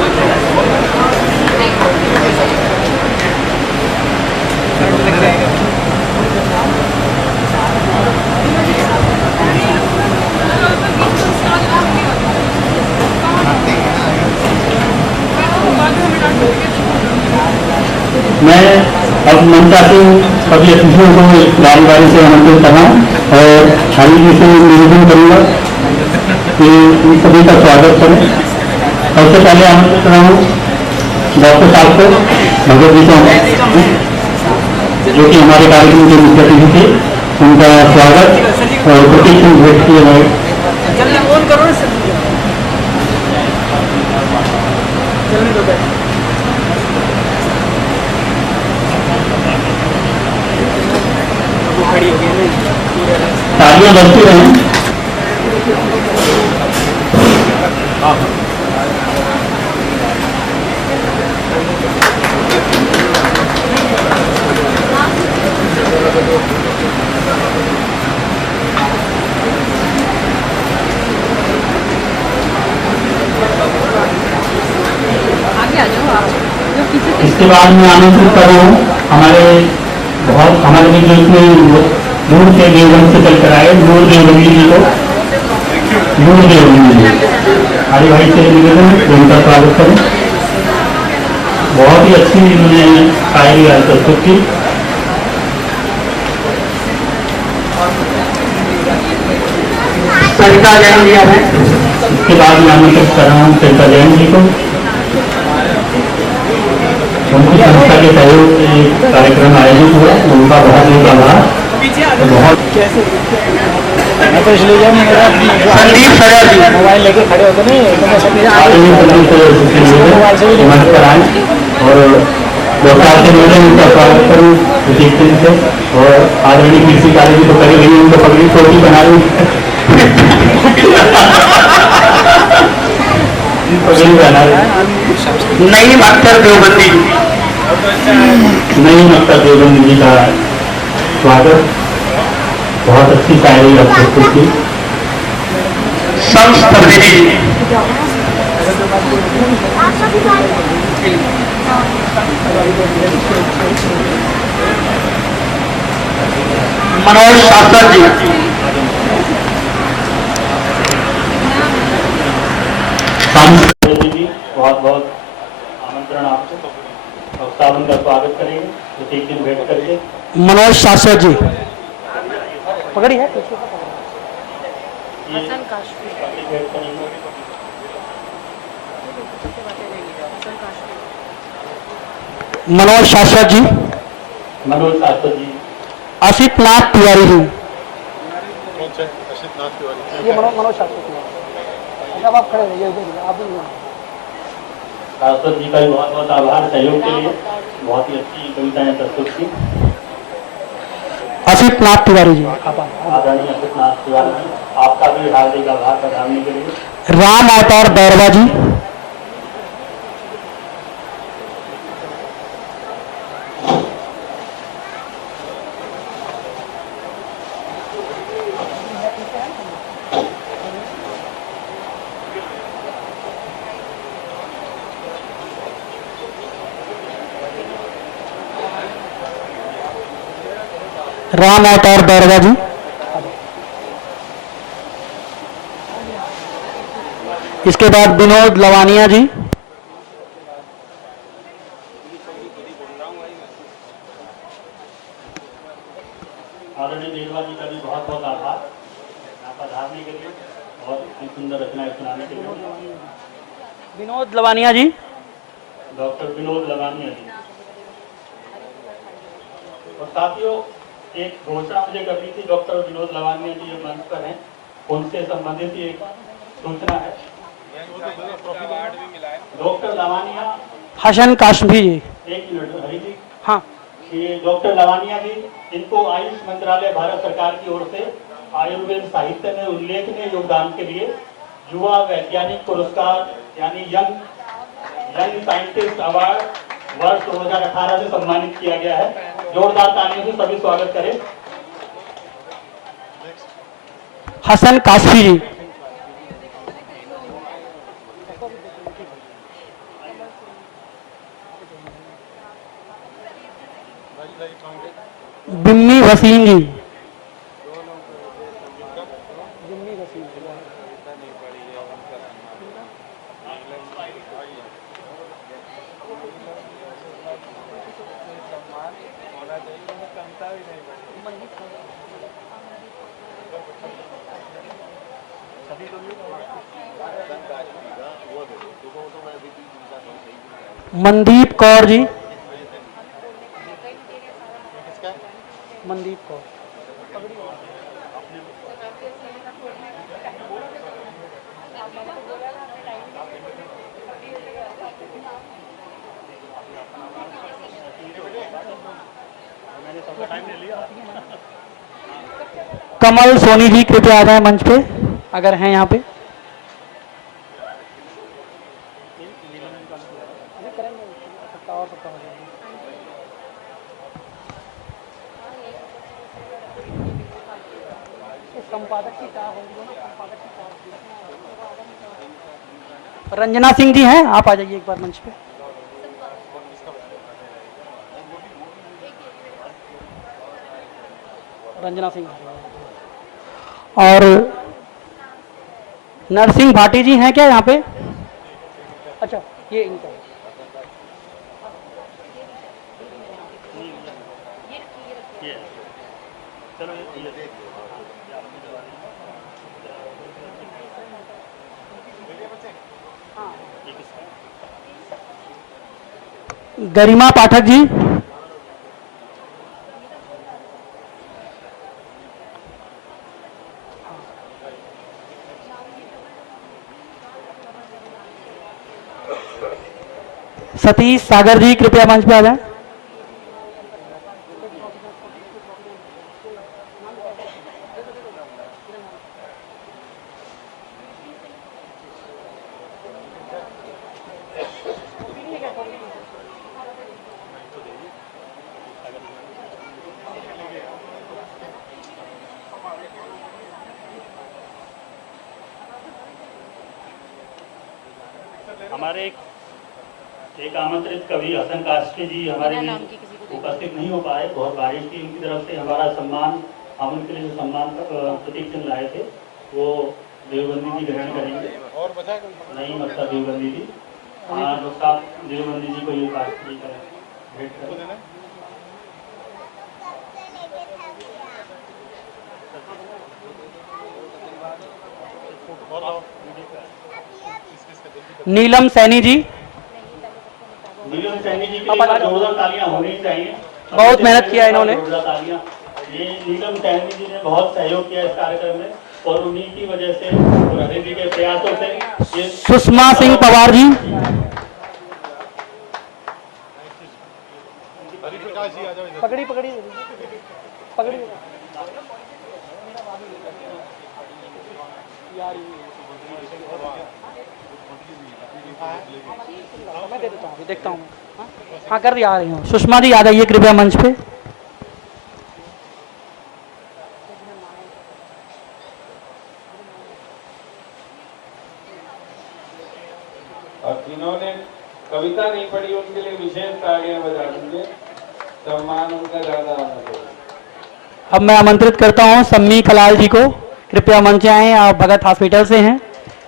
मैं अब मंचा से सभी अतिथियों को बारी बारी से आमंत्रित कर रहा हूँ और हरी जी से निवेदन करूँगा कि इन सभी का स्वागत करें। सबसे पहले आमंत्रित कर रहा हूँ डॉक्टर साहब को, भगत जी को, जो कि हमारे कार्यक्रम के मुख्य अतिथि थे, उनका स्वागत और प्रतीक भेंट किए गए। तालियां बजती रहें। इसके बाद मैं आमंत्रित कर रहा हूँ हमारे बीच में नूर के देवगंज से चल कर आए नूर देवगंजी जी को, नूर देवगंजी जी हरी भाई से निवेदन उनका स्वागत करें। बहुत ही अच्छी इन्होंने शायरी प्रस्तुत की। सरिता जैन जी है। इसके बाद मैं आमंत्रित कर रहा हूँ सरिता जैन जी को, उनकी संस्था के सहयोग से एक कार्यक्रम आयोजित हुआ, उनका बहुत बहुत आभार। बहुत संदीप सजा जी मोबाइल लेके खड़े होते मंच पर आए और डॉक्टर से मिले, उनका स्वागत करूँ प्रतीक सिंह से। और आदरणीय कृषि कालेज जी तो करी गई, उनको पगड़ी टोपी बना ली, पगड़ी बना ली। नईम अख्तर देवबंदी, नईम अख्तर देवबंदी जी का स्वागत, बहुत अच्छी शायरी प्रस्तुत की। मनोज शास्त्री जी, बहुत बहुत आमंत्रण आपको, और उनका स्वागत करेंगे प्रतीक दिन भेंट करके। मनोज शास्त्री जी पकड़ी है। मनोज शास्त्री जी, मनोज शास्त्री जी, आसिफ नाथ तिवारी जी, ये मनोज शास्त्री जब आप खड़े रहिए आप शास्त्री जी का भी बहुत बहुत आभार सहयोग के लिए, बहुत ही अच्छी कविताएं प्रस्तुत की। आसिफ नाथ तिवारी जी, आदरणीय आसिफ नाथ तिवारी जी, आपका भी हार्दिक आभार बताने के लिए। राम अवतार बैरवा जी, राम अवतार बैरवा जी। इसके बाद विनोद लवानिया जी। आदरणीय देरवा जी का भी बहुत बहुत आभार यहाँ पधारने के लिए और इतनी सुंदर रचनाएं सुनाने के लिए। विनोद लवानिया जी। डॉक्टर विनोद लवानिया जी। और साथियों, एक घोषणा मुझे करनी थी। डॉक्टर विनोद लवानिया जी ये मंच पर हैं, उनसे संबंधित ही एक सूचना है। डॉक्टर लवानिया हसन काशमी जी। एक मिनट हरी जी। हाँ, ये डॉक्टर लवानिया जी, इनको आयुष मंत्रालय भारत सरकार की ओर से आयुर्वेद साहित्य में उल्लेखनीय योगदान के लिए युवा वैज्ञानिक पुरस्कार यानी यंग साइंटिस्ट अवार्ड वर्ष 2018 से सम्मानित किया गया है। जोरदार तालियों से सभी स्वागत करें। हसन काशमी जी। बिम्मी वसीम जी। मनदीप कौर जी। मनदीप कौर। कमल सोनी जी कृपया आ जाए मंच पे अगर हैं यहाँ पे। रंजना सिंह जी हैं, आप आ जाइए एक बार मंच पे। रंजना सिंह और नरसिंह भाटी जी हैं क्या यहाँ पे? अच्छा, ये इनका गरिमा पाठक जी। सतीश सागर जी कृपया मंच पे आ जाएं। हमारे एक आमंत्रित कवि हसन काशमी जी हमारे उपस्थित नहीं हो पाए, बहुत बारिश थी। उनकी तरफ से हमारा सम्मान, हम उनके लिए जो सम्मान प्रतीक चिन्ह लाए थे वो देवबंदी जी ग्रहण करेंगे। और नहीं मक्ता देवबंदी जी, डॉक्टर साहब देवबंदी जी को ये काशमी का भेंट करें। नीलम सैनी जी। नीलम सैनी जी के लिए जोरदार तालियां होनी चाहिए। बहुत मेहनत किया इन्होंने। ये नीलम सैनी जी ने बहुत सहयोग किया इस कार्यक्रम में और उन्हीं की वजह से और हरि जी के प्रयासों से ये सुषमा सिंह पवार जी। पकड़ी पकड़ी पकड़ी मैं दे देता हूँ, देखता हूँ। हाँ कर दिया, आ रही हूँ। सुषमा जी आ जाइए कृपया मंच पे। और जिन्होंने कविता नहीं पढ़ी उनके लिए विशेष तालियां बजा दीजिए, सम्मान उनका ज्यादा होना चाहिए। अब मैं आमंत्रित करता हूं सम्मी कलाल जी को, कृपया मंच आए। आप भगत हॉस्पिटल से हैं,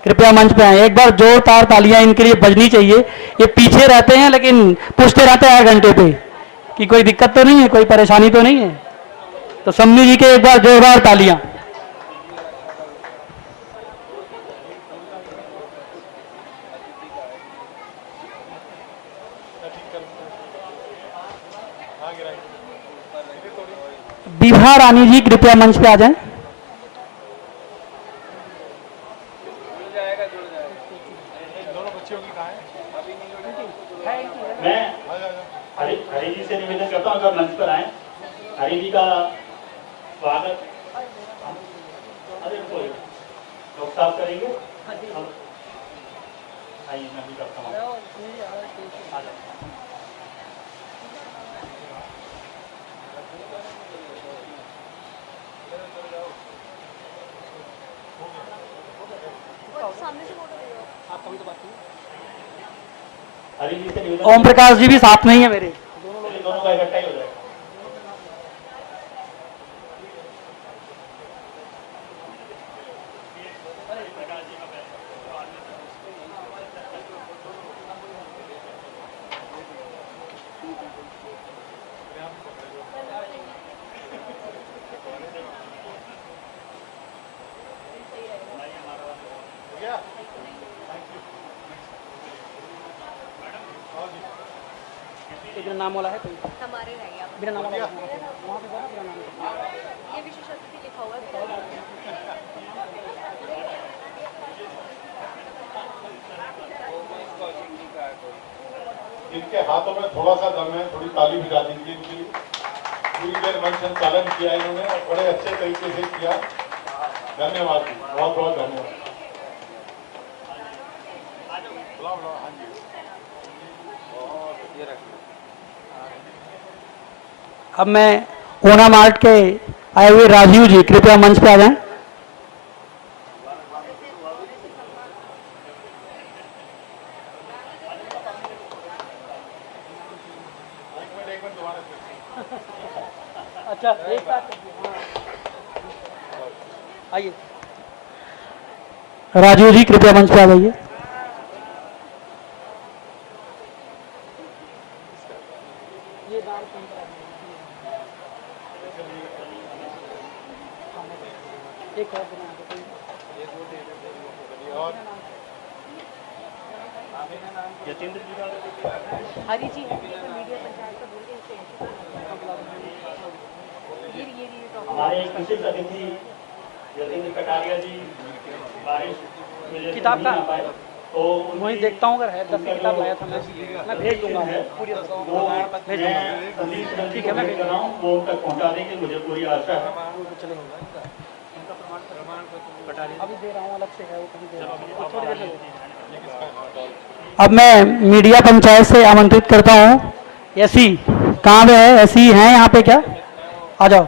कृपया मंच पे आए। एक बार जोरदार तालियां इनके लिए बजनी चाहिए। ये पीछे रहते हैं लेकिन पूछते रहते हैं हर घंटे पे कि कोई दिक्कत तो नहीं है, कोई परेशानी तो नहीं है। तो सम्मी जी के एक बार जोरदार तालियां। विभा रानी जी कृपया मंच पे आ जाएं। मैं हरि जी से निवेदन करता हूँ अगर मंच पर आए। हरि जी का स्वागत लोग साफ करेंगे। आइए मैं भी करता हूँ। हरि जी से निवेदन, ओम प्रकाश जी भी साथ में ही है मेरे। दोनों का इकट्ठा ही हो जाएगा। बिना नाम वाला है कोई? हमारे रहेगा बिना नाम वाला वहाँ पे बोला बिना नाम। ये विशेष अतिथि लिखा हुआ है। इनके हाथों में थोड़ा सा दम है, थोड़ी ताली बजा दीजिए इनके लिए। पूरी देर मंच संचालन किया इन्होंने और बड़े अच्छे तरीके से किया। धन्यवाद जी, बहुत बहुत धन्यवाद। अब मैं ओना मार्ट के आए हुए राजीव जी कृपया मंच पे आ जाएं। अच्छा एक साथ आइए। राजीव जी कृपया मंच पे आ जाइए। हरि जी मीडिया पंचायत का बोल के हमारे एक विशिष्ट अतिथि यतीन्द्र कटारिया जी बारिश में किताब का नहीं आ पाए, तो वही देखता हूँ अगर है 10 की किताब लाया था मैं भेज दूंगा पूरी भेज दूंगा। ठीक है मैं भेज कर रहा हूँ, वो तक पहुँचा देंगे, मुझे पूरी आशा है। अभी दे रहा हूँ अलग से है वो कभी दे रहा हूँ थोड़ी देर में। अब मैं मीडिया पंचायत से आमंत्रित करता हूँ ऐसी कहाँ पे है, ऐसी हैं यहाँ पे क्या, आ जाओ।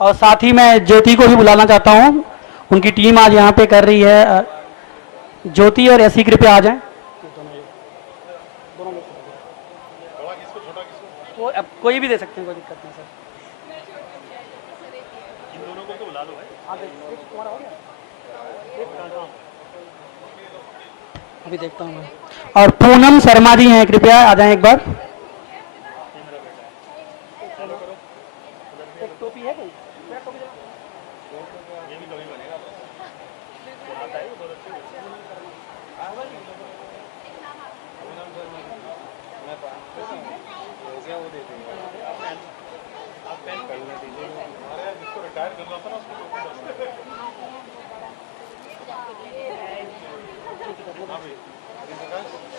और साथ ही मैं ज्योति को भी बुलाना चाहता हूँ, उनकी टीम आज यहाँ पे कर रही है। ज्योति और ऐसी कृपया आ जाएं। वो अब कोई भी दे सकते हैं, कोई दिक्कत नहीं सर। इन दोनों को तो बुला लो भाई। तुम्हारा हो गया? अभी देखता हूँ मैं। और पूनम शर्मा जी हैं, कृपया आ जाएं एक बार। एक टोपी है कोई?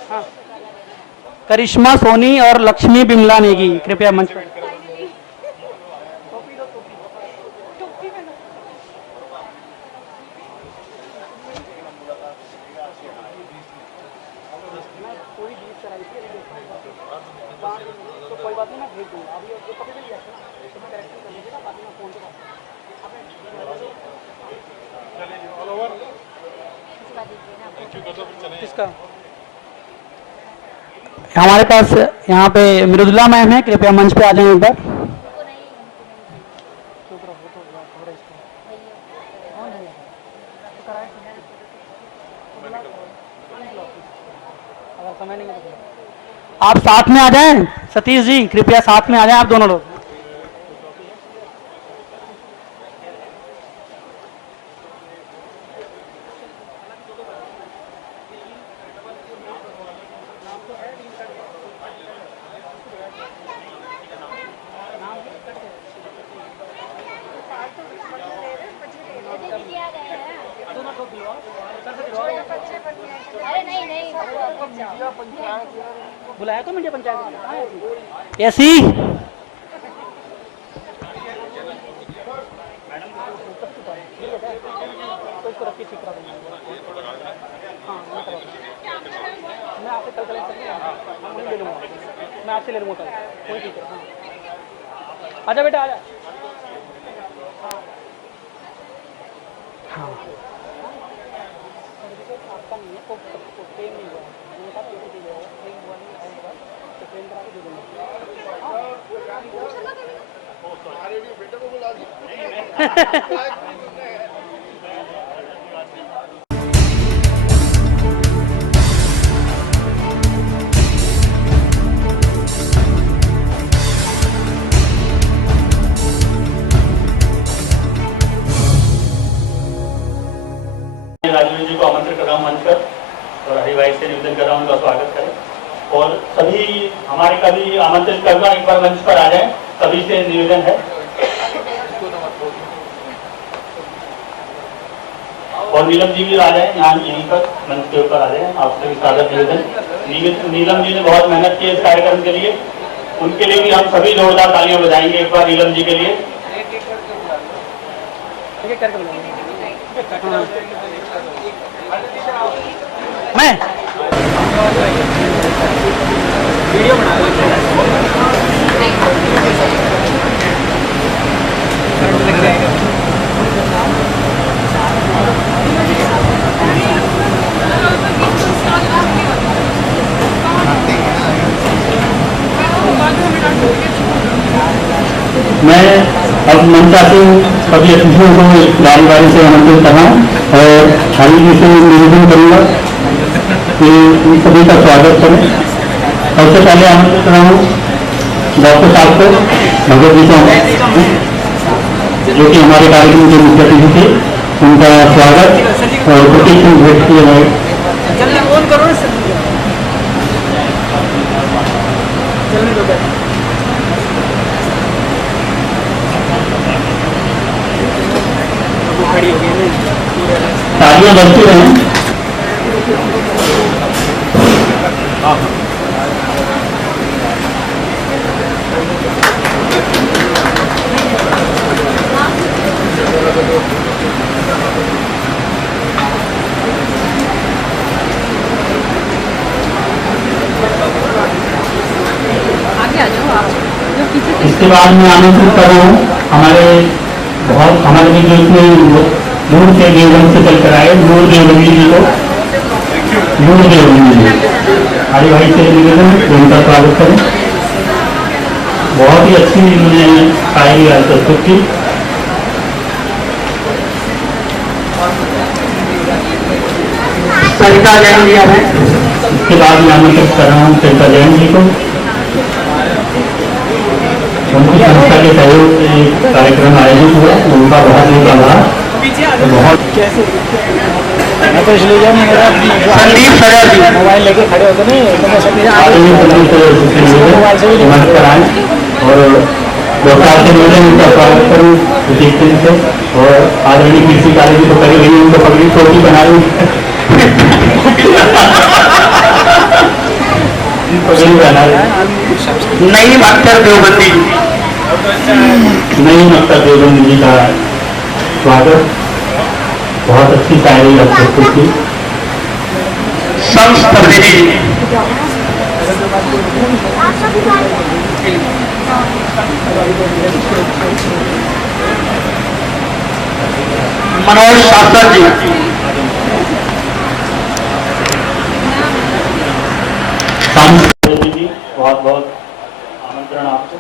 हाँ। करिश्मा सोनी और लक्ष्मी बिमला नेगी कृपया मंच पर। कोई बात नहीं मैं भेज दूंगा अभी कभी भी लिया ना तो मैं करेक्शन कर लीजिएगा बाद में फोन पे किसका। हमारे पास यहाँ पे मृदुला मैम है, कृपया मंच पे आ जाएं एक बार। आप साथ में आ जाएं, सतीश जी कृपया साथ में आ जाएं आप दोनों लोग। बुलाया तो मुझे पंचायत ऐसी मैं आपसे कल ले लूँगा, मैं आपसे ले लूँगा कल, कोई ठीक है। आजा बेटा आजा। हाँ राजवीर जी को आमंत्रित कर रहा हूं मंच पर और हरिभाई से निवेदन कर रहा हूं उनका स्वागत करें और सभी हमारे कभी आमंत्रित करना एक बार मंच पर आ जाएं, सभी से निवेदन है। और नीलम जी भी आ जाए यहाँ यहीं पर मंच के ऊपर आ जाए, आपसे भी सादर निवेदन। नीलम जी ने बहुत मेहनत की इस कार्यक्रम के लिए, उनके लिए भी हम सभी जोरदार तालियां बजाएंगे एक बार नीलम जी के लिए। मैं वीडियो बना मैं अब मंचासी सभी अतिथियों को बारी बारी से आमंत्रित कर रहा हूँ और हरी जी से निवेदन करूँगा कि इन सभी का स्वागत करें। सबसे पहले आमंत्रित कर रहा हूँ डॉक्टर साहब को, भगत जी को, जो कि हमारे कार्यक्रम के मुख्य अतिथि थे, उनका स्वागत और प्रतीक भेंट किए गए। तालियां बजती रहें। इसके बाद मैं आमंत्रित कर रहा हूँ हमारे बीच में दूर से देवगंज से चल कर आए नूर देवगंजी जी को, नूर देवगंजी जी हरी भाई से निवेदन उनका स्वागत करें। बहुत ही अच्छी उन्होंने शायरी प्रस्तुत की। सरिता जैन जी है। इसके बाद मैं आमंत्रित कर रहा हूँ सरिता जैन जी को, उनकी संस्था के सहयोग से एक कार्यक्रम आयोजित हुआ, उनका बहुत बहुत आभार। बहुत संदीप सजा जी मोबाइल लेके खड़े होते मंच पर आए और डॉक्टर से मिले, उनका स्वागत करूँ प्रतीक सिंह से। और आदरणीय कृषि कालेज जी को करी गई उनको पगड़ी टोपी बना दी नई अख्तर देवबंदी, नई अख्तर देवबंदी जी का स्वागत। बहुत अच्छी शायरी प्रस्तुत की। मनोज शास्त्री जी, बहुत बहुत आमंत्रण आपको,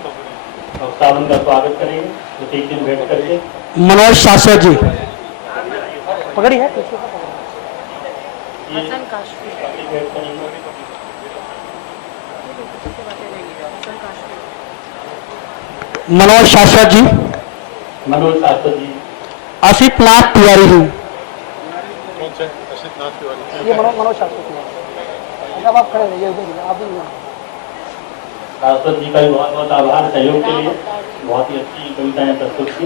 उनका स्वागत करेंगे। प्रतीक दिन बैठ करके मनोज शाश्वत जी पकड़ी है बैठ करेंगे। मनोज शाश्वत जी, मनोज शाश्वत जी, आसिफ नाथ तिवारी जी। कौन से असित नाथ तिवारी? ये मनोज शाश्वत जब आप खड़े रहिए आप शाश्वत जी का भी बहुत बहुत आभार सहयोग के लिए। बहुत ही अच्छी कविताएं प्रस्तुत की।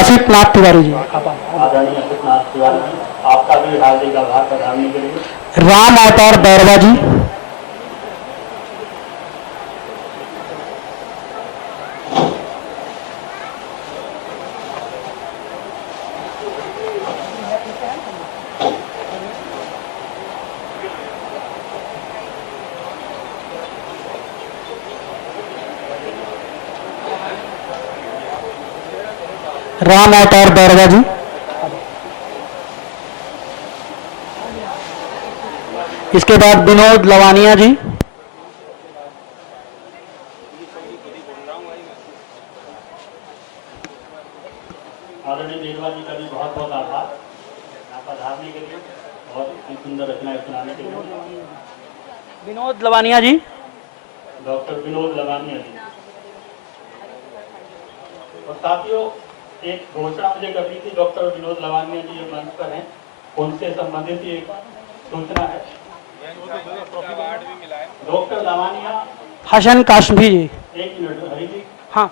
आसिफ नाथ तिवारी जी। आदरणीय असित नाथ तिवारी जी, आपका भी हार्दिक आभार बताने के लिए। राम अवतार बैरवा जी, राम अवतार बैरवा जी, इसके बाद विनोद लवानिया जी, आदरणीय देरवा जी का भी बहुत बहुत आभार यहाँ पधारने के लिए, बहुत ही सुंदर रचनाएं सुनाने के लिए। विनोद लवानिया जी, डॉक्टर विनोद लवानिया जी। और साथियों, एक घोषणा मुझे करनी थी। डॉक्टर विनोद लवानिया जी ये मंच पर हैं, उनसे संबंधित एक सूचना है। डॉक्टर लवानिया, हसन काश्मीरी जी। एक मिनट हरी जी। हाँ,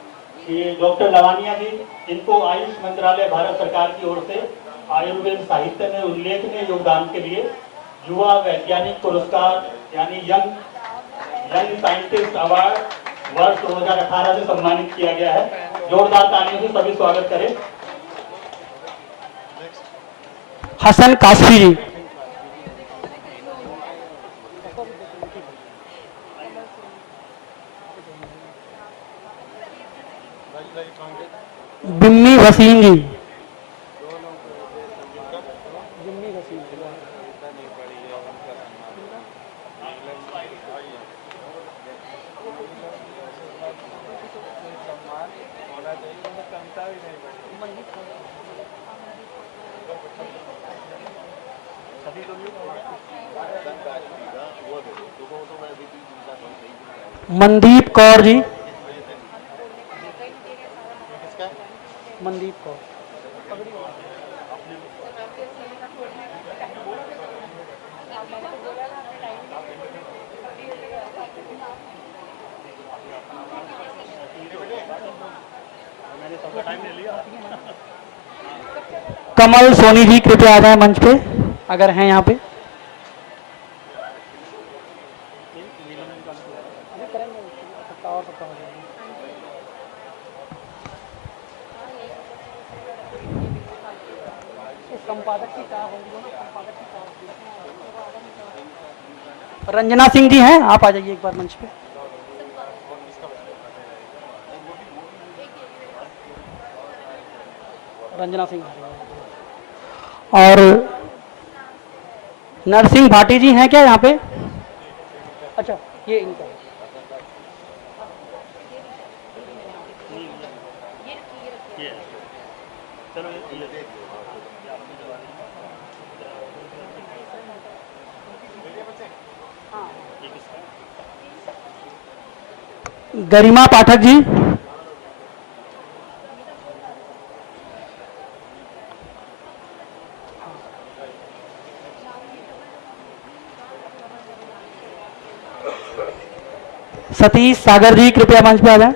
ये डॉक्टर लवानिया जी, इनको आयुष मंत्रालय भारत सरकार की ओर से आयुर्वेद साहित्य में उल्लेखनीय योगदान के लिए युवा वैज्ञानिक पुरस्कार यानी यंग साइंटिस्ट अवार्ड वर्ष 2018 से सम्मानित किया गया है। जोरदार तालियों से सभी स्वागत करें। हसन काश्मीरी जी, बिम्मी वसीम जी, मनदीप कौर जी, मनदीप कौर, कमल सोनी जी कृपया आ जाए मंच पे अगर हैं यहाँ पे। रंजना सिंह जी हैं, आप आ जाइए एक बार मंच पे। रंजना सिंह और नरसिंह भाटी जी हैं क्या यहाँ पे? अच्छा, ये इनका गरिमा पाठक जी, सतीश सागर जी कृपया मंच पे आ जाएं।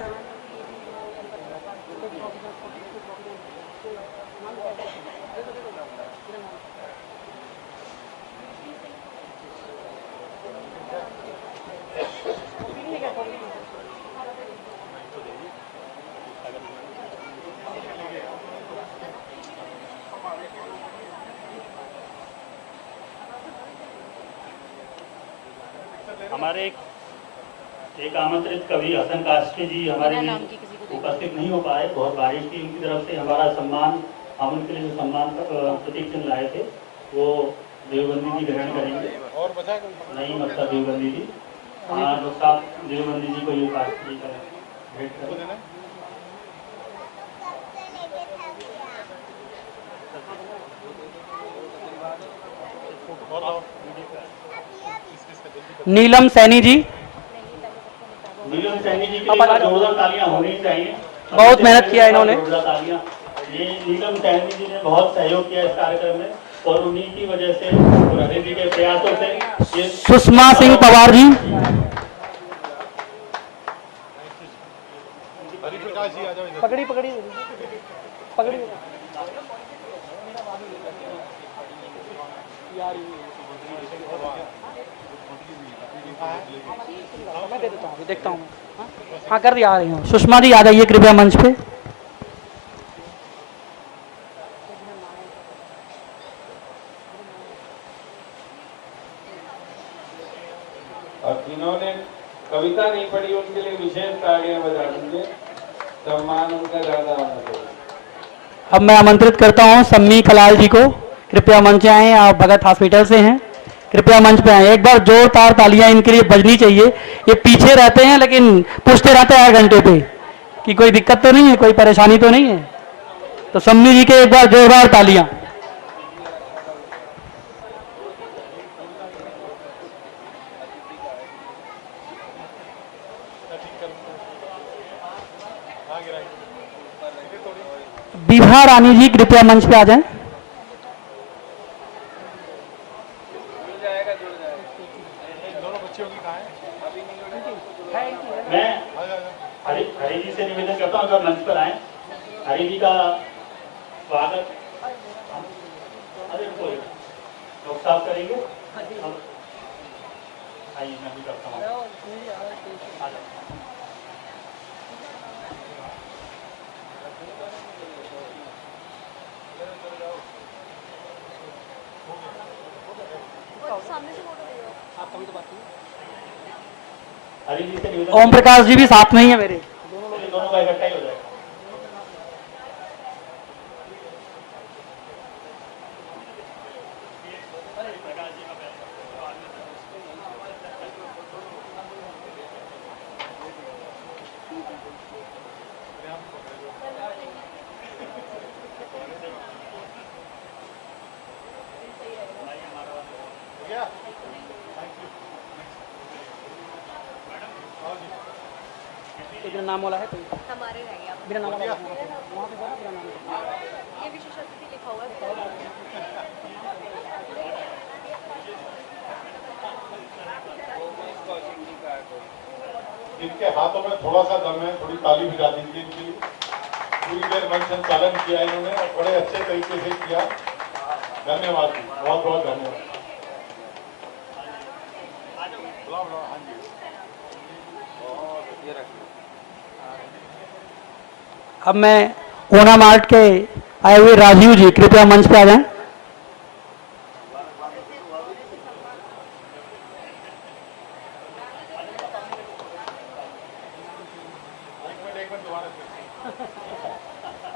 हमारे एक आमंत्रित कवि हसन काश्मीरी जी हमारे उपस्थित नहीं हो पाए, बहुत बारिश थी। उनकी तरफ से हमारा सम्मान, हम उनके लिए जो सम्मान प्रतीक चिन्ह लाए थे वो देवबंदी जी ग्रहण करेंगे। और बचा नहीं मतलब देवबंदी जी, डॉक्टर साहब देवबंदी जी को ये काश्मीरी का भेंट करें। नीलम सैनी जी, नीलम सैनी जी के लिए जोरदार तालियां होनी चाहिए। बहुत मेहनत किया इन्होंने। जोरदार तालियां। ये नीलम सैनी जी ने बहुत सहयोग किया इस कार्यक्रम में और उन्हीं की वजह से और हरि जी के प्रयासों से ये सुषमा सिंह पवार जी, पकड़ी पकड़ी पकड़ी मैं दे देता हूँ, देखता हूँ। हाँ कर दिया, आ रही हूँ। सुषमा जी आ जाइए कृपया मंच पे। और जिन्होंने कविता नहीं पढ़ी उनके लिए विशेष तालियां बजा दीजिए, सम्मान उनका ज्यादा होना चाहिए। अब मैं आमंत्रित करता हूँ सम्मी कलाल जी को, कृपया मंच आए। आप भगत हॉस्पिटल से हैं, कृपया मंच पे आए। एक बार जोरदार तालियां इनके लिए बजनी चाहिए। ये पीछे रहते हैं लेकिन पूछते रहते हैं 8 घंटे पे कि कोई दिक्कत तो नहीं है, कोई परेशानी तो नहीं है। तो सम्मी जी के एक बार जोरदार तालियां। विभा रानी जी कृपया मंच पे आ जाएं। मैं हरि जी से निवेदन करता हूँ अगर मंच पर आए। हरि जी का स्वागत लोग साफ करेंगे। आइए मैं भी करता हूँ। हरि जी से निवेदन, ओम प्रकाश जी भी साथ में ही है मेरे। दोनों का इकट्ठा ही हो जाएगा। बिना नाम वाला है कोई? हमारे रह गया बिना नाम वाला वहाँ पे बोला बिना नाम। ये विशेष अतिथि लिखा हुआ है। इनके हाथों में थोड़ा सा दम है, थोड़ी ताली बजा दीजिए इनके लिए। पूरी देर मंच संचालन किया इन्होंने और बड़े अच्छे तरीके से किया। धन्यवाद जी, बहुत बहुत धन्यवाद। अब मैं ओना मार्ट के आए हुए राजीव जी कृपया मंच पे आ जाएं।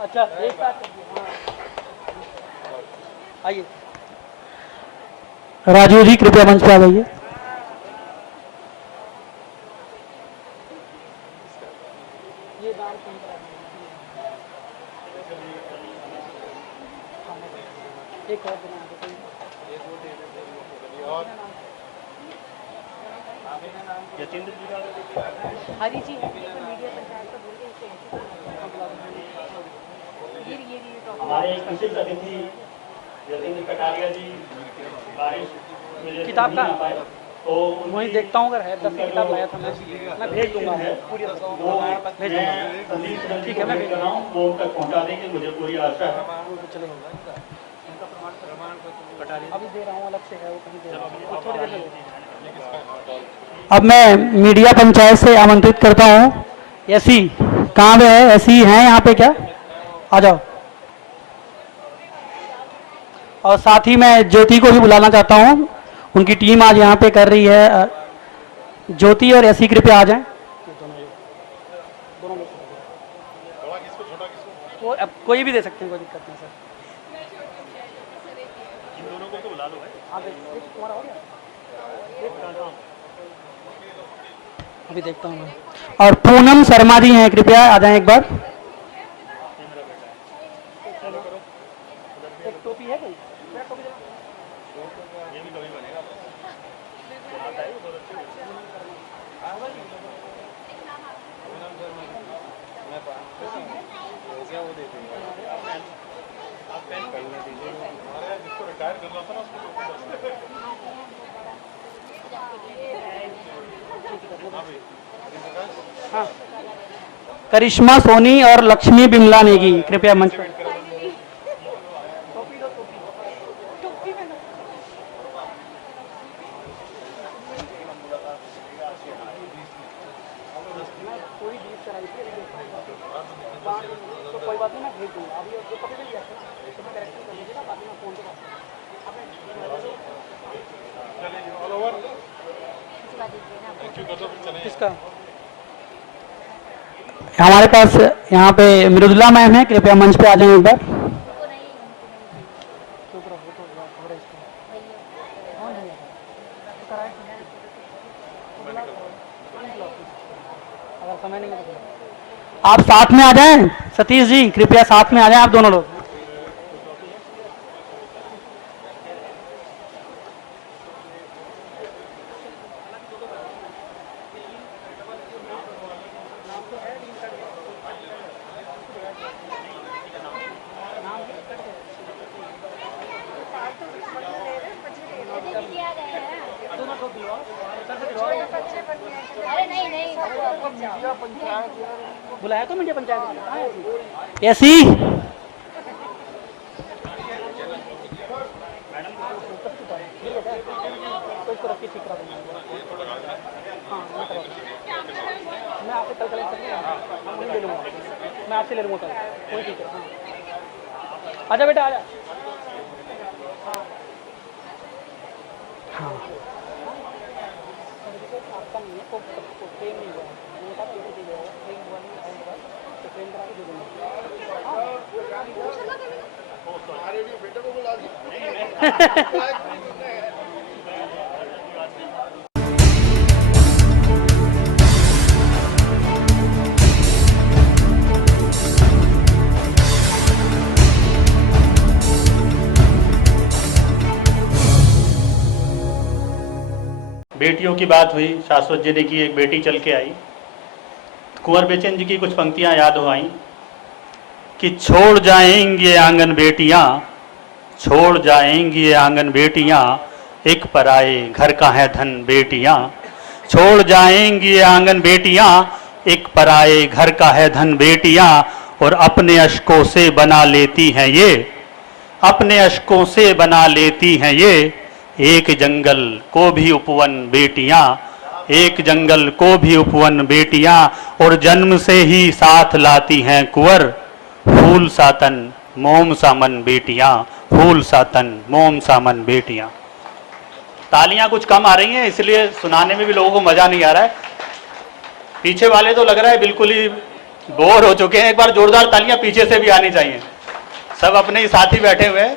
अच्छा एक साथ आइए। राजीव जी कृपया मंच पे आ जाइए। एक और यतीन्द्र जी का हरि जी मीडिया पंचायत का बोल के ये हमारे विशिष्ट अतिथि यतीन्द्र कटारिया जी बारिश में किताब का नहीं आ पाए, तो वहीं देखता हूँ, अगर है 10 की किताब लाया था मैं भेज दूंगा पूरी भेज दूंगा। ठीक है मैं भेज कर रहा हूँ, वो उन तक पहुँचा देंगे, मुझे पूरी आशा है। चलेगा। अभी दे रहा हूँ, अलग से है वो, कहीं दे रहा हूँ थोड़ी देर में। अब मैं मीडिया पंचायत से आमंत्रित करता हूँ। ऐसी कहाँ पे है? ऐसी हैं यहाँ पे क्या? आ जाओ। और साथ ही मैं ज्योति को भी बुलाना चाहता हूँ, उनकी टीम आज यहाँ पे कर रही है। ज्योति और ऐसी कृपया आ जाएं। वो अब कोई भी दे सकते हैं, कोई दिक्कत नहीं सर। इन दोनों को तो बुला लो भाई। तुम्हारा हो गया? अभी देखता हूँ मैं। और पूनम शर्मा जी हैं, कृपया आ जाएं एक बार। एक टोपी है कोई? करिश्मा सोनी और लक्ष्मी बिमला नेगी कृपया मंच पर। किसका? हमारे पास यहाँ पे मृदुला मैम है, कृपया मंच पे आ जाएं एक बार। आप साथ में आ जाएं, सतीश जी कृपया साथ में आ जाएं आप दोनों लोग। बुलाया तो मुझे पंचायत ऐसी मैं आपसे कल कलेक्ट ले लूँगा, मैं आपसे ले लूँगा कल, कोई ठीक है। आजा बेटा आजा। हाँ बेटियों की बात हुई, शाश्वत जी ने की एक बेटी चल के आई। कुंवर बेचन जी की कुछ पंक्तियां याद हो आई कि छोड़ जाएंगी आंगन बेटियां, छोड़ जाएंगी ये आंगन बेटियां, एक पराए घर का है धन बेटियां। छोड़ जाएंगी ये आंगन बेटियां, एक पराए घर का है धन बेटियां, और अपने अश्कों से बना लेती हैं ये, अपने अश्कों से बना लेती हैं ये, एक जंगल को भी उपवन बेटियां, एक जंगल को भी उपवन बेटियां, और जन्म से ही साथ लाती हैं कुंवर, फूल सातन मोम सामन बेटियां, फूल सातन मोम सामन बेटियां। तालियां कुछ कम आ रही हैं, इसलिए सुनाने में भी लोगों को मजा नहीं आ रहा है। पीछे वाले तो लग रहा है बिल्कुल ही बोर हो चुके हैं। एक बार जोरदार तालियां पीछे से भी आनी चाहिए, सब अपने ही साथी बैठे हुए हैं।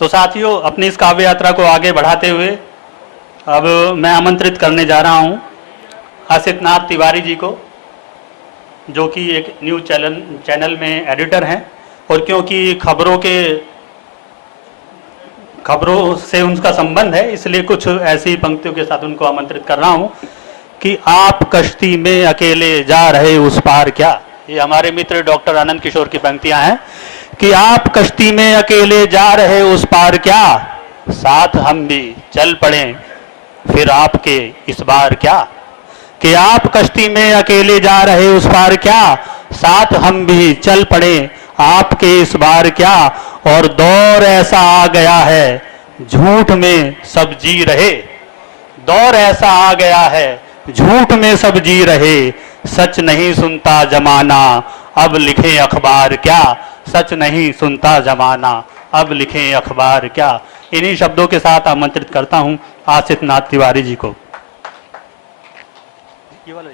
तो साथियों, अपनी इस काव्य यात्रा को आगे बढ़ाते हुए अब मैं आमंत्रित करने जा रहा हूं आसित नाथ तिवारी जी को, जो कि एक न्यूज चैनल में एडिटर हैं, और क्योंकि खबरों से उनका संबंध है, इसलिए कुछ ऐसी पंक्तियों के साथ उनको आमंत्रित कर रहा हूं कि आप कश्ती में अकेले जा रहे उस पार क्या। ये हमारे मित्र डॉक्टर आनंद किशोर की पंक्तियां हैं कि आप कश्ती में अकेले जा रहे उस पार क्या, साथ हम भी चल पड़े फिर आपके इस बार क्या। कि आप कश्ती में अकेले जा रहे उस पार क्या, साथ हम भी चल पड़े आपके इस बार क्या। और दौर ऐसा आ गया है झूठ में सब जी रहे, दौर ऐसा आ गया है झूठ में सब जी रहे, सच नहीं सुनता जमाना अब लिखे अखबार क्या, सच नहीं सुनता जमाना अब लिखे अखबार क्या। इन्हीं शब्दों के साथ आमंत्रित करता हूं आसित नाथ तिवारी जी को। ये वाला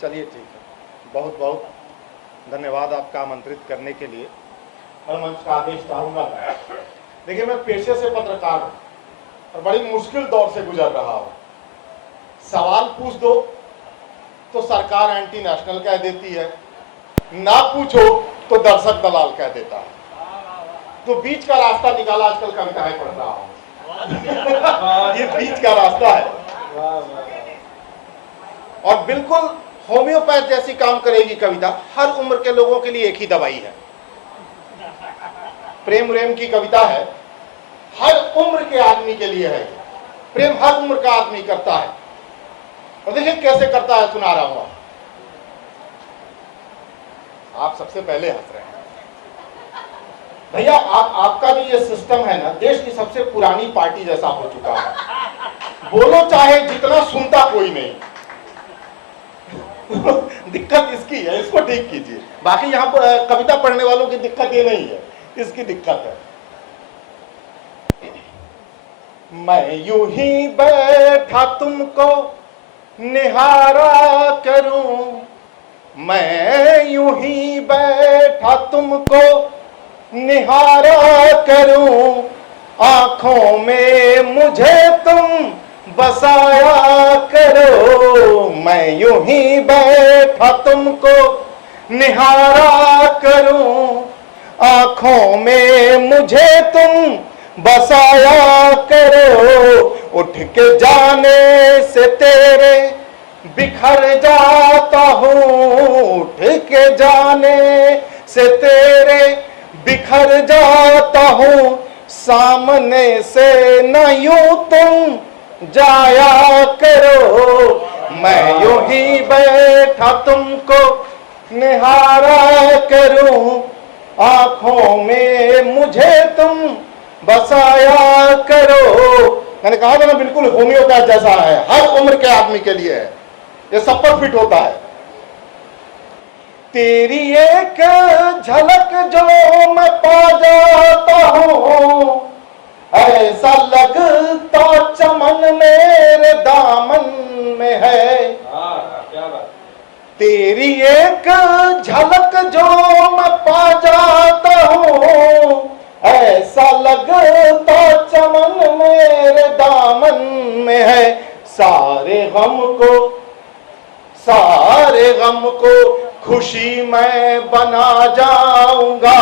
चलिए ठीक है, बहुत बहुत धन्यवाद आपका आमंत्रित करने के लिए। मैं मंच का आदेश चाहूंगा। देखिए, मैं पेशे से पत्रकार हूं और बड़ी मुश्किल दौर से गुजर रहा हूं। सवाल पूछ दो तो सरकार एंटी नेशनल कह देती है, ना पूछो तो दर्शक दलाल कह देता है। तो बीच का रास्ता निकाला, आजकल कविताएं पढ़ रहा हूं। ये बीच का रास्ता है और बिल्कुल होम्योपैथ जैसी काम करेगी कविता। हर उम्र के लोगों के लिए एक ही दवाई है। प्रेम प्रेम की कविता है, हर उम्र के आदमी के लिए है। प्रेम हर उम्र का आदमी करता है और देखिए कैसे करता है, सुना रहा हूं। आप सबसे पहले हंस रहे हैं भैया। आपका भी ये सिस्टम है ना, देश की सबसे पुरानी पार्टी जैसा हो चुका है। बोलो चाहे जितना, सुनता कोई नहीं। दिक्कत इसकी है, इसको ठीक कीजिए। बाकी यहाँ पर कविता पढ़ने वालों की दिक्कत ये नहीं है, इसकी दिक्कत है। मैं यूं ही बैठा तुमको निहारा करूं, मैं यूं ही बैठा तुमको निहारा करूं, आंखों में मुझे तुम बसाया करो। मैं यूं ही बैठा तुमको निहारा करूं, आंखों में मुझे तुम बसाया करो। उठ के जाने से तेरे बिखर जाता हूँ, उठ के जाने से तेरे बिखर जाता हूँ, सामने से न यूं तुम जाया करो। मैं यूं ही बैठा तुमको निहारा करूं, आंखों में मुझे तुम बसाया करो। मैंने कहा था ना, बिल्कुल होम्योपैथ जैसा है, हर उम्र के आदमी के लिए है, ये सब पर फिट होता है। तेरी एक झलक जो मैं पा जाता हूं, ऐसा लगता चमन मेरे दामन में है। क्या बात। तेरी एक झलक जो मैं पा जाता हूं, ऐसा लगता चमन मेरे दामन में है। सारे गम को खुशी मैं बना जाऊंगा,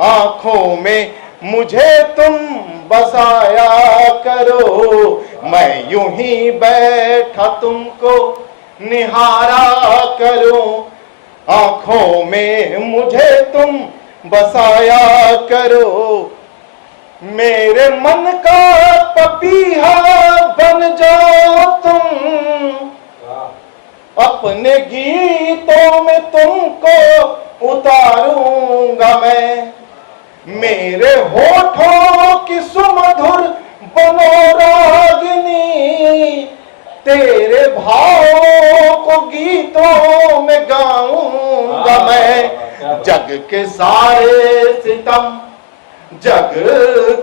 आंखों में मुझे तुम बसाया करो। मैं यूं ही बैठा तुमको निहारा करूं, आंखों में मुझे तुम बसाया करो। मेरे मन का पपीहा बन जाओ तुम, अपने गीतों में तुमको उतारूंगा मैं। मेरे होठों की सुमधुर बनो रागिनी, तेरे भावों को गीतों में गाऊंगा मैं। जग के सारे सितम, जग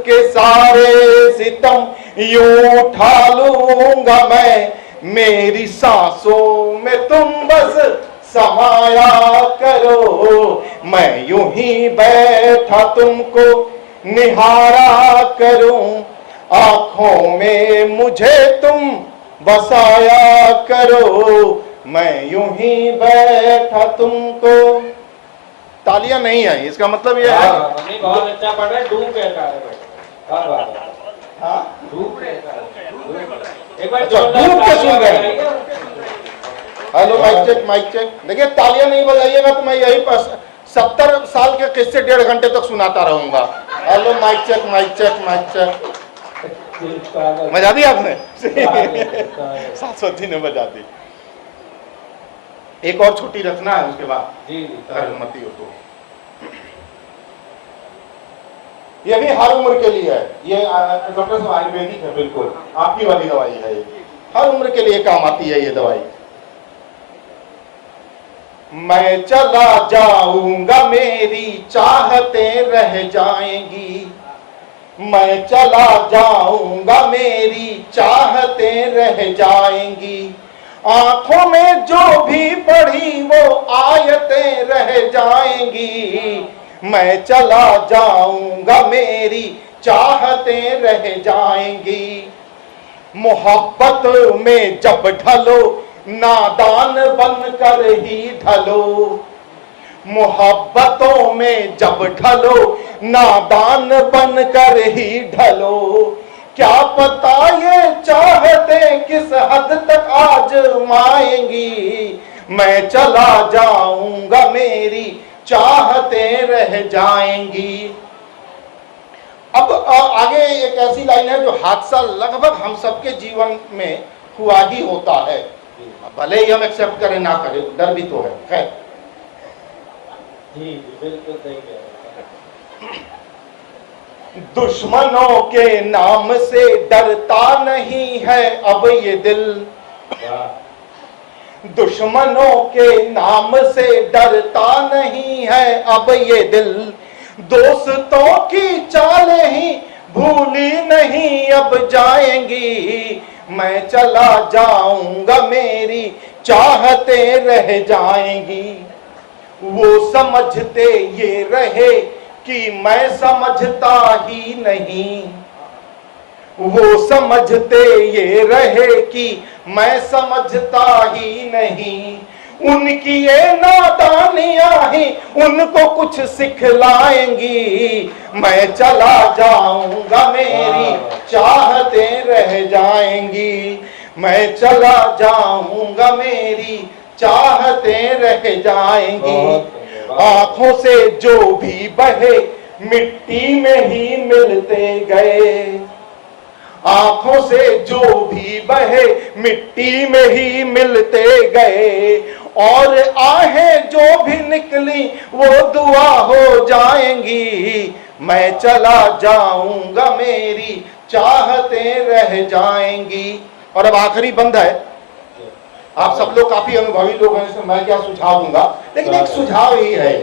के सारे सितम यूं उठा लूंगा मैं। मेरी सांसों में तुम बस समाया करो। मैं यूं ही बैठा तुमको निहारा करूं, आंखों में मुझे तुम बसाया करो। मैं यूं ही बैठा तुमको। तालियां नहीं आई, इसका मतलब यह है नहीं, बहुत अच्छा पढ़ रहे, डूब के गा रहे हैं। क्या बात है। हाँ? डूब के गा रहे हैं। एक बार अच्छा, डूब के सुन रहे हैं। Hello, mic check. देखिए, तालियां नहीं बजाइएगा तो मैं यही 70 साल के किस्से 1.5 घंटे तक सुनाता रहूंगा। Hello, mic check, mic check, mic check. बजा दी आपने? 700 ने बजा दी। एक और छुट्टी रखना है उसके बाद, अगर अनुमति हो तो। ये भी हर उम्र के लिए है। ये डॉक्टर साहब आयुर्वेदिक है, बिल्कुल आपकी वाली दवाई है। ये हर उम्र के लिए काम आती है ये दवाई। मैं चला जाऊंगा मेरी चाहतें रह जाएंगी, मैं चला जाऊंगा मेरी चाहतें रह जाएंगी। आंखों में जो भी पढ़ी वो आयतें रह जाएंगी। मैं चला जाऊंगा मेरी चाहतें रह जाएंगी। मोहब्बत में जब ढलो नादान बनकर ही ढलो, मोहब्बतों में जब ढलो नादान बनकर ही ढलो, क्या पता ये चाहते किस हद तक आजमाएंगी, मैं चला जाऊंगा मेरी चाहते रह जाएंगी। अब आगे एक ऐसी लाइन है जो हादसा लगभग हम सबके जीवन में हुआ ही होता है, भले ही हम एक्सेप्ट करें ना करें, डर भी तो है। खैर जी बिल्कुल सही कह रहे हैं। दुश्मनों के नाम से डरता नहीं है अब ये दिल, दुश्मनों के नाम से डरता नहीं है अब ये दिल, दोस्तों की चालें ही भूली नहीं अब जाएंगी, मैं चला जाऊंगा मेरी चाहते रह जाएंगी। वो समझते ये रहे कि मैं समझता ही नहीं, वो समझते ये रहे कि मैं समझता ही नहीं, उनकी ये नादानियां ही उनको कुछ सिखलाएंगी, मैं चला जाऊंगा मेरी चाहते रह जाएंगी, मैं चला जाऊंगा मेरी चाहते रह जाएंगी। आंखों से जो भी बहे मिट्टी में ही मिलते गए, आंखों से जो भी बहे मिट्टी में ही मिलते गए, और आहें जो भी निकली वो दुआ हो जाएंगी, मैं चला जाऊंगा मेरी चाहते रह जाएंगी। और अब आखिरी बंद है, आप सब लोग काफी अनुभवी लोग हैं, इसमें मैं क्या सुझाव दूंगा, लेकिन एक सुझाव ही है,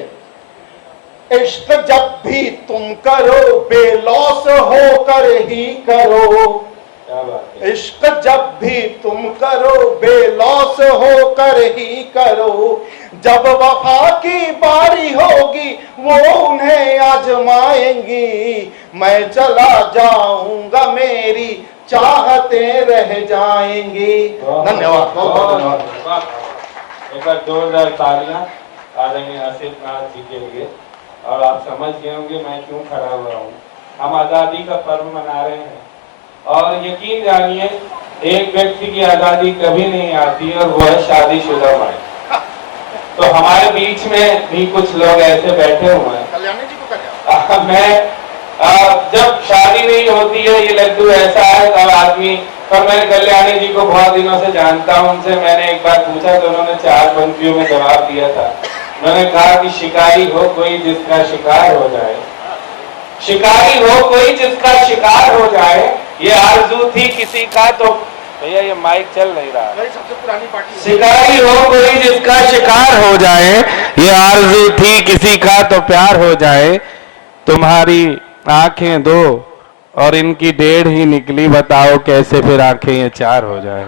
इश्क जब भी तुम करो बेलौस होकर ही करो, क्या बात है। इश्क जब भी तुम करो बेलौस होकर ही करो, जब वफा की बारी होगी वो उन्हें आजमाएंगी, मैं चला जाऊंगा मेरी चाहते रह जाएंगी। धन्यवाद, बहुत बहुत धन्यवाद। एक बार जोरदार तालियां आदरणीय आसिफ नाथ जी के लिए। और आप समझ गए होंगे मैं क्यों खड़ा हुआ हूँ। हम आज़ादी का पर्व मना रहे हैं और यकीन जानिए एक व्यक्ति की आज़ादी कभी नहीं आती और वो है शादीशुदा मर्द। तो हमारे बीच में भी कुछ लोग ऐसे बैठे हुए हैं। कल्याणी जी को कल्याण। मैं जब शादी नहीं होती है ये लड्डू ऐसा है तब आदमी, पर मैं कल्याणी जी को बहुत दिनों से जानता हूँ, उनसे मैंने एक बार पूछा तो उन्होंने 4 पंक्तियों में जवाब दिया था। मैंने कहा कि शिकारी हो कोई जिसका शिकार हो जाए, शिकारी हो कोई जिसका शिकार हो जाए, ये आरज़ू थी किसी का तो, भैया ये माइक चल नहीं रहा, सबसे पुरानी पार्टी। शिकारी हो कोई जिसका शिकार हो जाए, ये आरज़ू थी किसी का तो प्यार हो जाए, तुम्हारी आंखें 2 और इनकी 1.5 ही निकली, बताओ कैसे फिर आंखें ये 4 हो जाए।